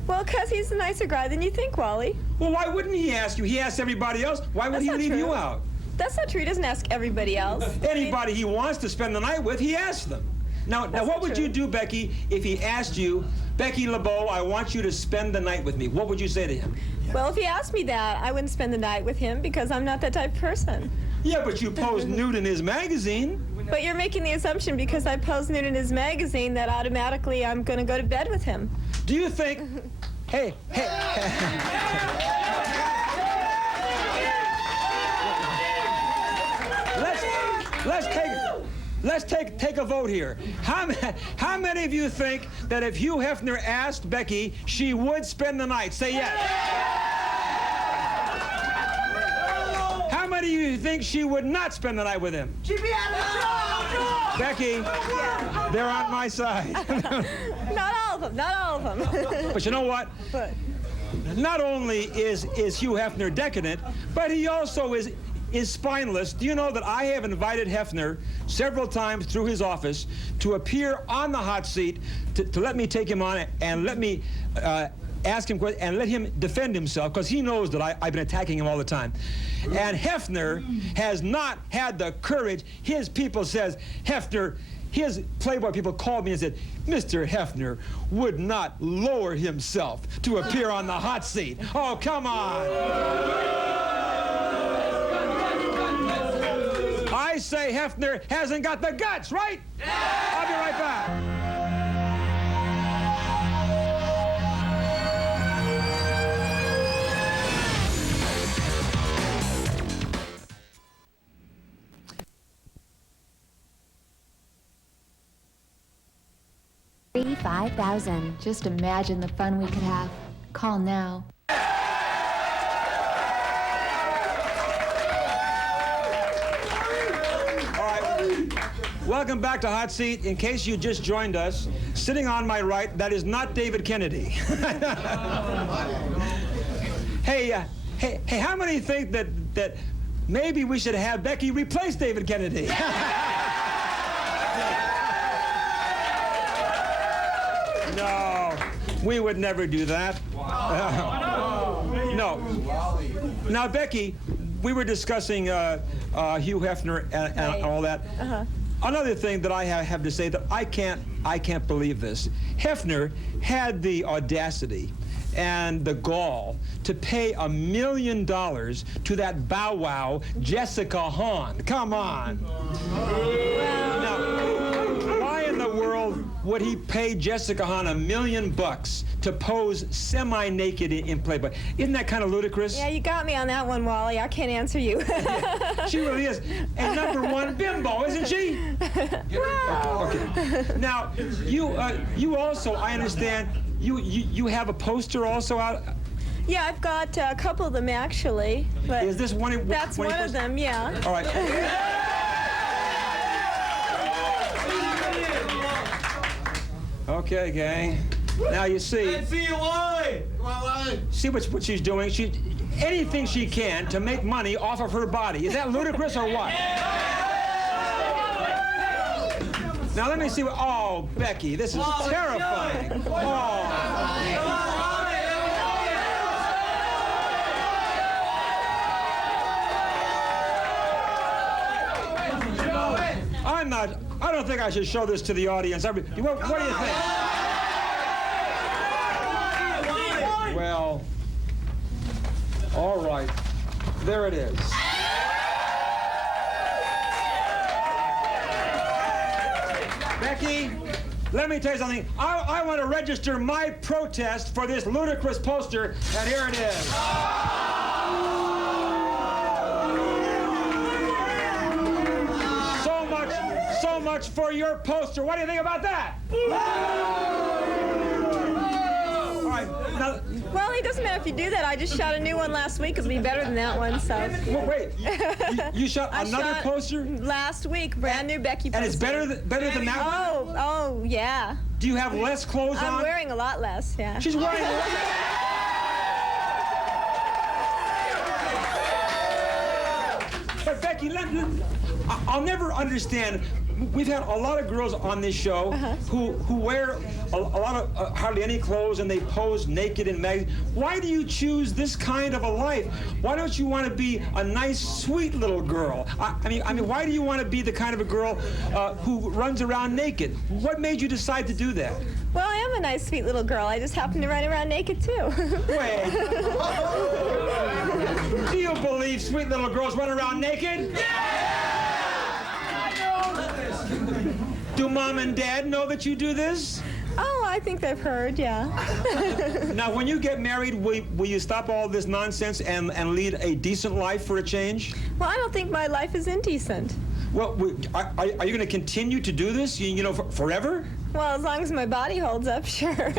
Well, because he's a nicer guy than you think, Wally. Well, why wouldn't he ask you? He asks everybody else. Why would That's he not leave true. you out? That's not true. He doesn't ask everybody else. Anybody he wants to spend the night with, he asks them. Now That's what not would true. you do, Becky, if he asked you, Becky LeBeau, I want you to spend the night with me? What would you say to him? Well, if he asked me that, I wouldn't spend the night with him because I'm not that type of person. Yeah, but you posed nude in his magazine. But you're making the assumption because I posed nude in his magazine that automatically I'm going to go to bed with him. Do you think... Hey. Let's take a vote here. How many of you think that if Hugh Hefner asked Becky, she would spend the night? Say yes. How many of you think she would not spend the night with him? She'd be out of the Becky, they're on my side. Not all of them. Not all of them. But you know what? But Not only is Hugh Hefner decadent, but he also is spineless. Do you know that I have invited Hefner several times through his office to appear on the hot seat to let me take him on it and let me ask him questions and let him defend himself because he knows that I've been attacking him all the time. And Hefner has not had the courage. His people says, Hefner, his Playboy people called me and said, Mr. Hefner would not lower himself to appear on the hot seat. Oh, come on. I say Hefner hasn't got the guts, right? I'll be right back. $85,000. Just imagine the fun we could have. Call now. Welcome back to Hot Seat. In case you just joined us, sitting on my right, that is not David Kennedy. Hey, how many think that maybe we should have Becky replace David Kennedy? No, we would never do that. No. Now, Becky, we were discussing Hugh Hefner and all that. Another thing that I have to say that I can't believe this. Hefner had the audacity and the gall to pay $1 million to that bow wow Jessica Hahn. Come on. Now, why in the world would he pay Jessica Hahn $1 million to pose semi-naked in Playboy? Isn't that kind of ludicrous? yeah, you got me on that one, Wally. I can't answer you. She really is. And #1 bimbo, isn't she? Okay. Now, you also, I understand, you have a poster also out. Yeah, I've got a couple of them actually. But Is this one? that's one of them, yeah. All right. Okay, gang. Now you see. Let's see you, Wally. Come on, Wally. See what she's doing? Anything she can to make money off of her body. Is that ludicrous or what? Now let me see what. Oh, Becky, this is terrifying. Oh. I don't think I should show this to the audience. What do you think? Well, all right. There it is. Becky, let me tell you something. I want to register my protest for this ludicrous poster, and here it is. So much for your poster. What do you think about that? All right. Now, well, it doesn't matter if you do that. I just shot a new one last week. It'll be better than that one, so. Wait, you shot another poster? Last week, brand new Becky poster. And it's better than that one? Oh, yeah. Do you have less clothes on? I'm wearing a lot less, yeah. She's wearing Becky, I'll never understand. We've had a lot of girls on this show who wear a lot of hardly any clothes, and they pose naked in magazines. Why do you choose this kind of a life? Why don't you want to be a nice, sweet little girl? I mean, why do you want to be the kind of a girl who runs around naked? What made you decide to do that? Well, I am a nice, sweet little girl. I just happen to run around naked, too. Wait. Do you believe sweet little girls run around naked? Do Mom and Dad know that you do this? Oh, I think they've heard, yeah. Now, when you get married, will you stop all this nonsense and lead a decent life for a change? Well, I don't think my life is indecent. Well, are you going to continue to do this, you know, forever? Well, as long as my body holds up, sure. Let's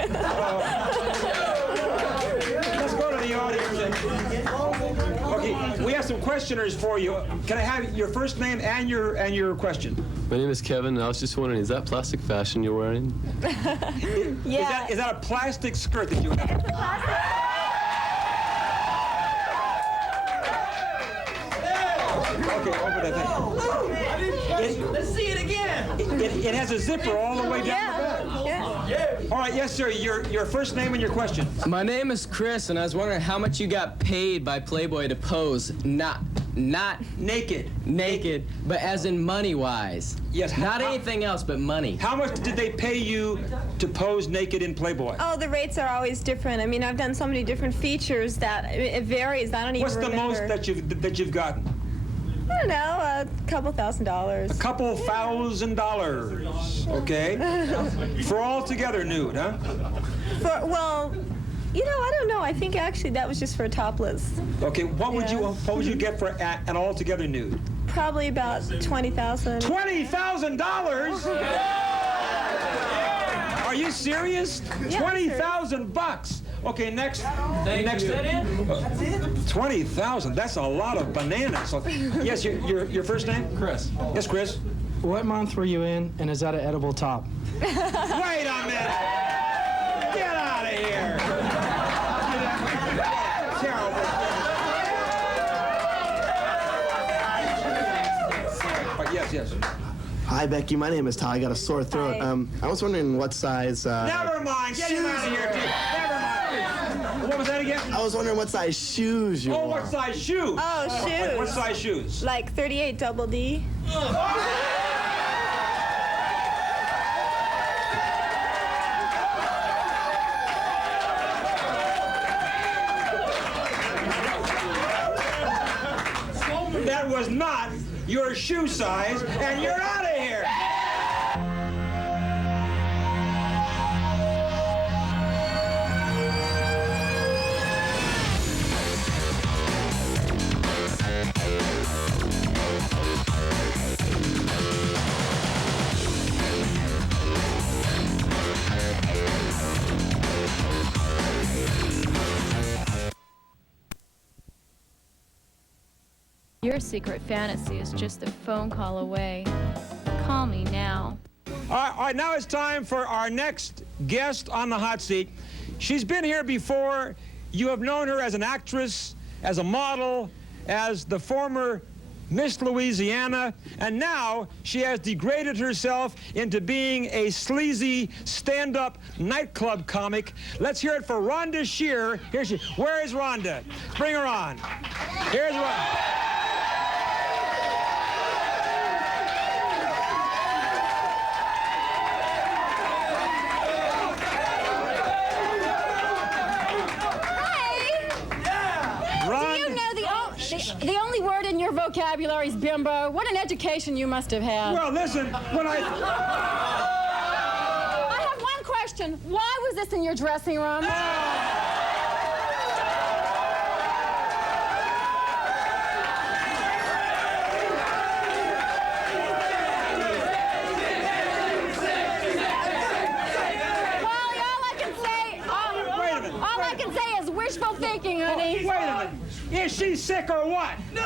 go to the audience. Okay, we have some questioners for you. Can I have your first name and your question? My name is Kevin, and I was just wondering, is that plastic fashion you're wearing? Yeah. Is that a plastic skirt that you have? Okay, open that thing. Let's see it again. It has a zipper all the way down the back. Yeah. All right, yes, sir. Your first name and your question. My name is Chris, and I was wondering how much you got paid by Playboy to pose, not naked, but as in money-wise. Yes. Not anything else, but money. How much did they pay you to pose naked in Playboy? Oh, the rates are always different. I mean, I've done so many different features that it varies. I don't even remember. What's the most that you've gotten? I don't know, a couple $1,000. A couple $1,000. Okay. For all together nude, huh? Well, you know, I don't know. I think actually that was just for topless. Okay. What would you get for an all together nude? Probably about $20,000. $20,000? Are you serious? Yeah, $20,000. Okay, next. Next. That's it? 20,000. That's a lot of bananas. Yes, your first name? Chris. Yes, Chris. What month were you in, and is that an edible top? Wait a minute. Get out of here. Terrible. Yes. Hi, Becky. My name is Ty. I got a sore throat. Hi. I was wondering what size. Never mind. Get him out of here, dude. Never mind. What was that again? I was wondering what size shoes you wore. What size shoes? Oh, shoes. What size shoes? Like 38 double D. That was not your shoe size, and you're out of here. Your secret fantasy is just a phone call away. Call me now. All right, now it's time for our next guest on the hot seat. She's been here before. You have known her as an actress, as a model, as the former Miss Louisiana, and now she has degraded herself into being a sleazy stand-up nightclub comic. Let's hear it for Rhonda Shear. Here she. Where is Rhonda? Bring her on. Here's Rhonda. The only word in your vocabulary is bimbo. What an education you must have had. Well, listen, when I have one question. Why was this in your dressing room? All I can say is wishful thinking, honey. Wait a minute. Is she sick or what? No!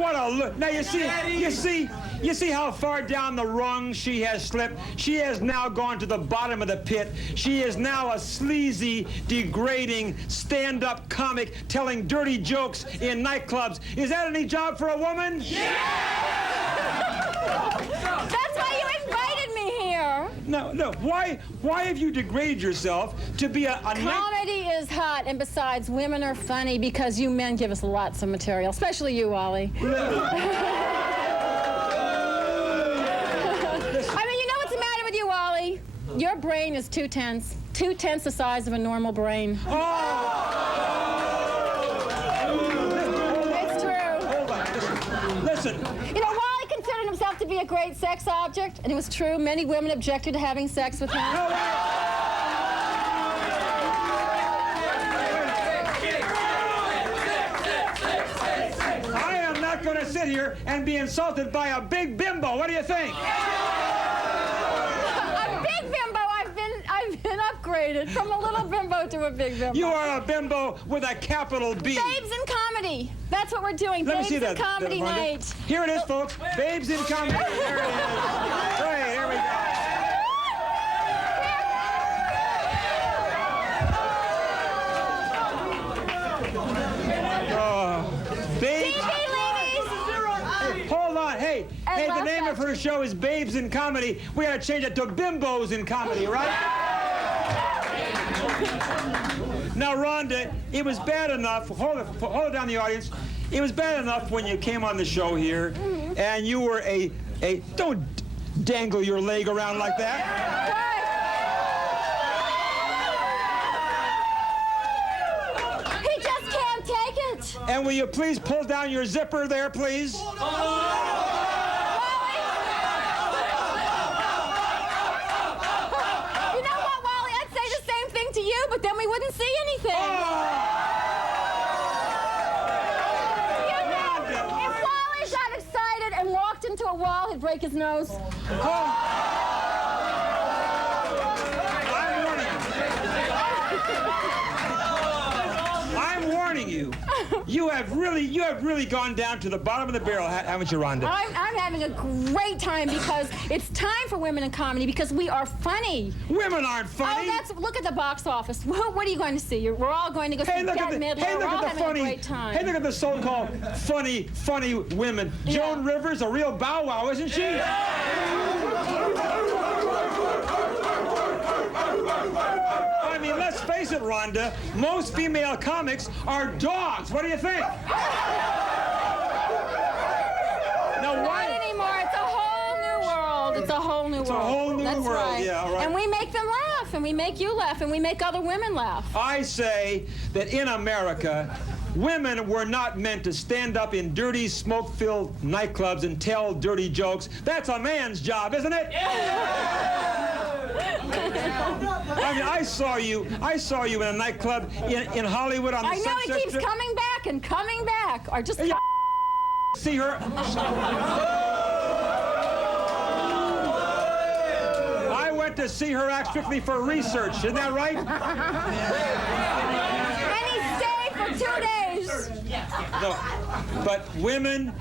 What a look. Now you see, You see how far down the rung she has slipped? She has now gone to the bottom of the pit. She is now a sleazy, degrading, stand-up comic telling dirty jokes in nightclubs. Is that any job for a woman? That's why you invited me here. No. Why have you degraded yourself to be a Comedy is hot, and besides, women are funny because you men give us lots of material, especially you, Wally. I mean, you know what's the matter with you, Wally? Your brain is 2 tenths the size of a normal brain. It's true. Hold on. Listen. You know, Wally considered himself to be a great sex object, and it was true. Many women objected to having sex with him. I am not going to sit here and be insulted by a big bimbo. What do you think? A big bimbo. I've been upgraded from a little bimbo to a big bimbo. You are a bimbo with a capital B. Babes in comedy. That's what we're doing. Let me see Babes in that, comedy Rhonda. night. Here it is, folks. Babes in comedy. There it is. Great, here we go. Babes. Hold on. Hey, the name of her show is Babes in Comedy. We gotta change it to Bimbos in Comedy, right? Now, Rhonda, it was bad enough. Hold it down, the audience. It was bad enough when you came on the show here, and you were a. Don't dangle your leg around like that. He just can't take it. And will you please pull down your zipper there, please? To you, but then we wouldn't see anything. If Wally got excited and walked into a wall, he'd break his nose. I'm warning you. You have really gone down to the bottom of the barrel, haven't you, Rhonda? I'm having a great time because it's time for women in comedy because we are funny. Women aren't funny. Oh, look at the box office. What are you going to see? We're all going to go see Bette Midler. We're all having a great time. Hey, look at the so-called funny women. Joan Rivers, a real bow wow, isn't she? I mean, let's face it, Rhonda. Most female comics are dogs. What do you think? Now, Not anymore. It's a whole new world. It's a whole new world. It's a whole new That's world. Right. Yeah, right. And we make them laugh, and we make you laugh, and we make other women laugh. I say that in America, women were not meant to stand up in dirty, smoke-filled nightclubs and tell dirty jokes. That's a man's job, isn't it? I mean, I saw you in a nightclub in Hollywood on the Sunset Strip. I know, he keeps coming back and coming back. Or just see her. I went to see her act strictly for research. Isn't that right? And he stayed for 2 days. No, but women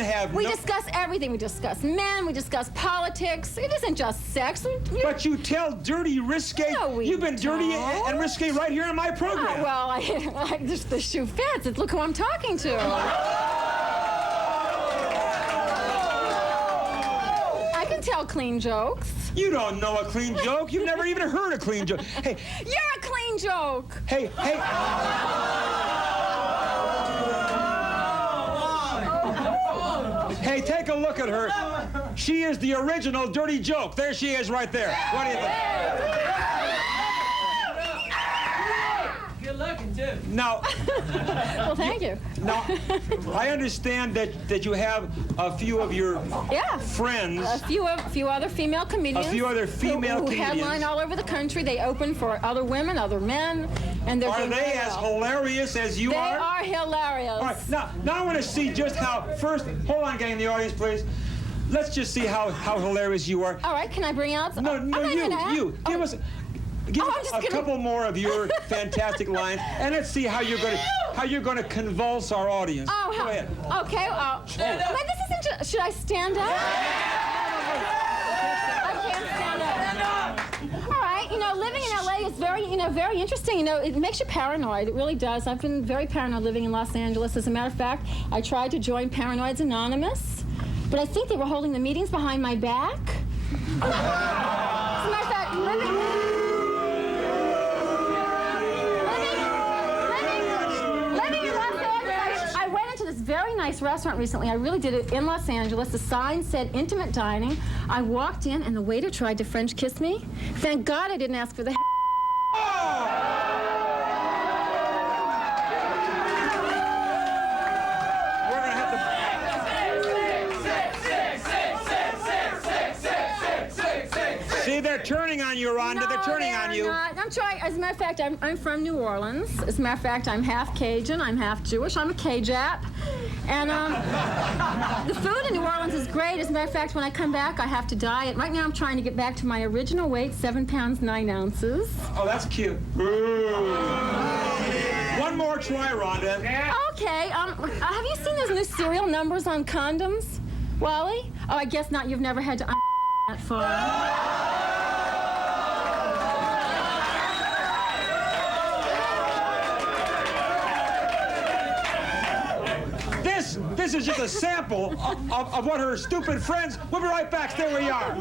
have. We discuss everything. We discuss men. We discuss politics. It isn't just sex. But you tell dirty, risque. No, You've been dirty and risque right here in my program. Oh, well, just the shoe fits. Look who I'm talking to. I can tell clean jokes. You don't know a clean joke. You've never even heard a clean joke. Hey. You're a clean joke. Hey. Hey, take a look at her. She is the original dirty joke. There she is right there. What do you think? Good looking, too. Now, well, thank you. Now, I understand that you have a few of your friends. A few other female comedians. A few other female who comedians. headline all over the country. They open for other women, other men, and they're Are doing they very as well. hilarious as you They are? are hilarious. All right, now I want to see just how. First, hold on, gang in the audience, please. Let's just see how hilarious you are. All right, can I bring out? No, you. Give us. Give us a couple more of your fantastic lines, and let's see how you're going to convulse our audience. Oh, go ahead. Okay. But this isn't just. should I stand up? I can't stand up. All right, you know, living in LA is very, very interesting. You know, it makes you paranoid. It really does. I've been very paranoid living in Los Angeles. As a matter of fact, I tried to join Paranoids Anonymous, but I think they were holding the meetings behind my back. As a matter of fact, living in Los Angeles, I went into this very nice restaurant recently. I really did it in Los Angeles. The sign said intimate dining. I walked in and the waiter tried to French kiss me. Thank God I didn't ask for the See, they're turning on you, Rhonda. They're turning on you. Not. I'm trying. As a matter of fact, I'm from New Orleans. As a matter of fact, I'm half Cajun. I'm half Jewish. I'm a K-Jap. And the food in New Orleans is great. As a matter of fact, when I come back, I have to diet. Right now, I'm trying to get back to my original weight, 7 pounds, 9 ounces. Oh, that's cute. One more try, Rhonda. Okay. Have you seen those new serial numbers on condoms, Wally? Oh, I guess not. You've never had to that far. This is just a sample of what her stupid friends. We'll be right back. Stay where you are.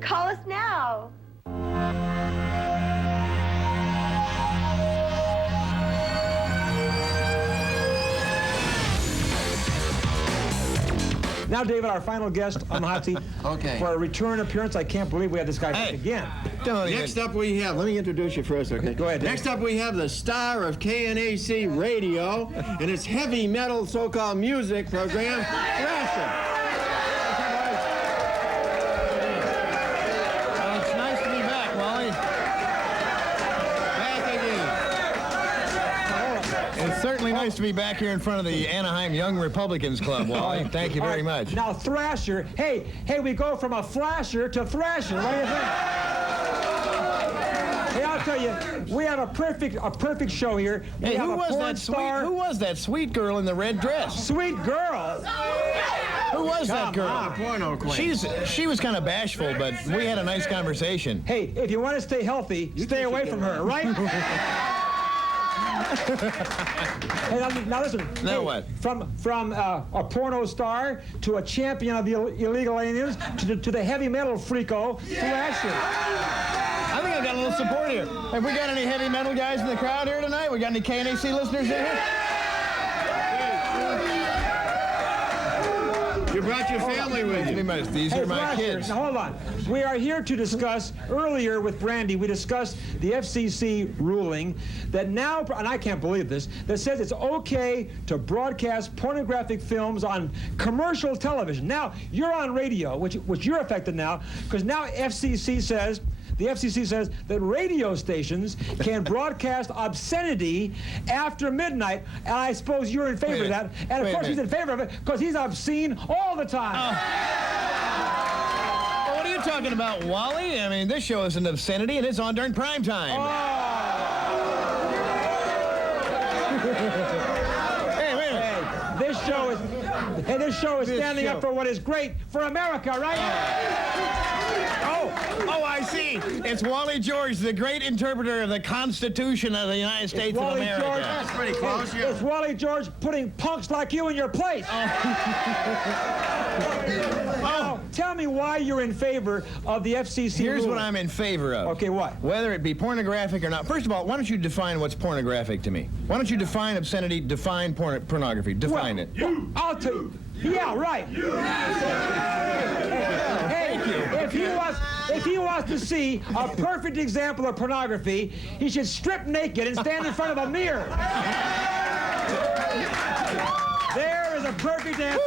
Call us now. Now, David, our final guest on the hot seat. Okay. For a return appearance, I can't believe we had this guy back again. Next up we have, let me introduce you first, okay? Go ahead. Next up we have the star of KNAC Radio and its heavy metal so-called music program, Thrasher. It's nice to be back, Wally. Back again. It's certainly nice to be back here in front of the Anaheim Young Republicans Club, Wally. Thank you very much. Now, Thrasher. Hey, we go from a flasher to Thrasher. What do you think? Hey, I'll tell you, we have a perfect show here. Hey, who was that sweet girl in the red dress? Sweet girl? Who was that girl? Ah, porno queen. She was kind of bashful, but we had a nice conversation. Hey, if you want to stay healthy, stay away from her, right? Hey, now listen. Now what? From a porno star to a champion of illegal aliens to the heavy metal freako Thrasher. I think I've got a little support here. Have we got any heavy metal guys in the crowd here tonight? We got any KNAC listeners in here? You brought your family with you. These are my kids. Now, hold on. We are here to discuss, earlier with Brandy, we discussed the FCC ruling that now, and I can't believe this, that says it's okay to broadcast pornographic films on commercial television. Now, you're on radio, which you're affected now, because now the FCC says that radio stations can broadcast obscenity after midnight, and I suppose you're in favor of that. And of course he's in favor of it because he's obscene all the time. Well, what are you talking about, Wally? I mean, this show is an obscenity, and it's on during prime time. Hey, wait a minute. This show is standing up for what is great for America, right? Oh, I see. It's Wally George, the great interpreter of the Constitution of the United States of America. George, that's pretty close, yeah. It's Wally George putting punks like you in your place. Now, tell me why you're in favor of the FCC Here's ruling. what I'm in favor of. Okay, what? Whether it be pornographic or not. First of all, why don't you define what's pornographic to me? Why don't you define obscenity, define pornography? Define it. I'll tell you. Yeah, right. Hey, if he wants to see a perfect example of pornography, he should strip naked and stand in front of a mirror. There is a perfect answer.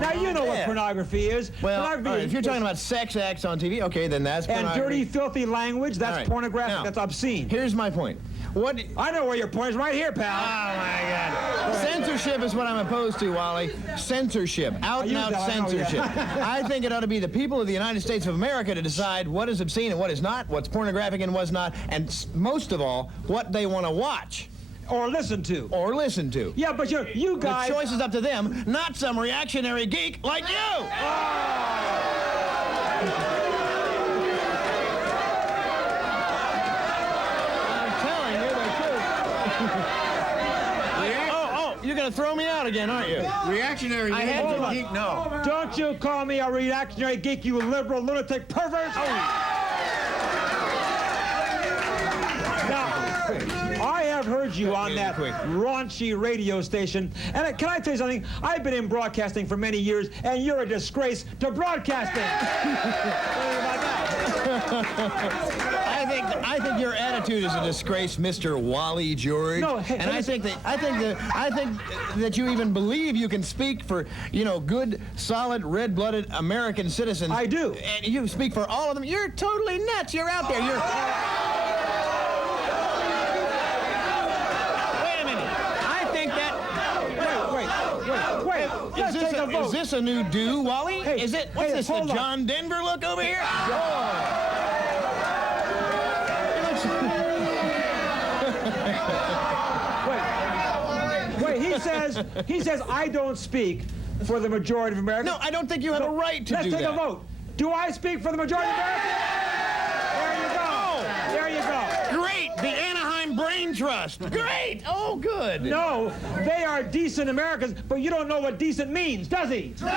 Now, you know what pornography is. Well, pornography all right, if you're talking about sex acts on TV, okay, then that's pornography. And dirty, filthy language, that's right. pornographic, Now, that's obscene. Here's my point. What? I know where your point is, right here, pal. Oh, my God. Censorship is what I'm opposed to, Wally. Censorship. Out-and-out censorship. I think it ought to be the people of the United States of America to decide what is obscene and what is not, what's pornographic and what's not, and most of all, what they want to watch. Or listen to. Or listen to. Yeah, but you guys... The choice is up to them, not some reactionary geek like you! You're going to throw me out again, aren't you? Reactionary geek, no. Don't you call me a reactionary geek, you liberal lunatic pervert! Now, I have heard you on that raunchy radio station, and can I tell you something? I've been in broadcasting for many years, and you're a disgrace to broadcasting. I think your attitude is a disgrace, Mr. Wally George. No, hey, and I think that you even believe you can speak for, good, solid, red-blooded American citizens. I do. And you speak for all of them. You're totally nuts. You're out there. You're. Wait a minute. I think that. Wait. Is this a new do, Wally? Hey, is it? What's this? The John Denver look over here? Wait, he says I don't speak for the majority of Americans. No, I don't think you have a right to do that. Let's take a vote. Do I speak for the majority of Americans? There you go. Oh. There you go. Great, the Anaheim Brain Trust. Great. Oh, good. No, they are decent Americans, but you don't know what decent means, does he? No.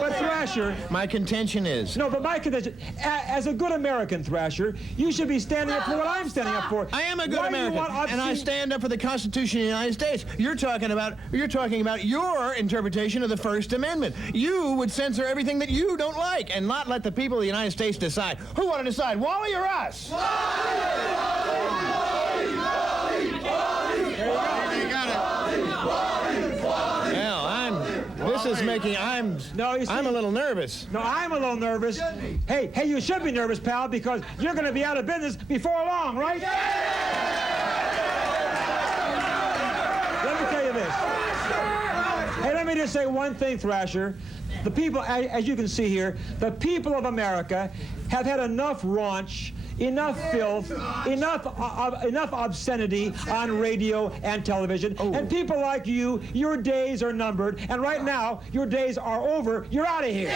But Thrasher... My contention is... No, but my contention... As a good American, Thrasher, you should be standing up for what I'm standing up for. I am a good American, and I stand up for the Constitution of the United States. You're talking about your interpretation of the First Amendment. You would censor everything that you don't like and not let the people of the United States decide. Who want to decide, Wally or us? I'm a little nervous. No, I'm a little nervous. Hey, you should be nervous, pal, because you're going to be out of business before long, right? Let me tell you this. Hey, let me just say one thing, Thrasher. The people, as you can see here, the people of America have had enough raunch, enough filth, enough obscenity on radio and television. And people like you, your days are numbered. And right now, your days are over. You're out of here.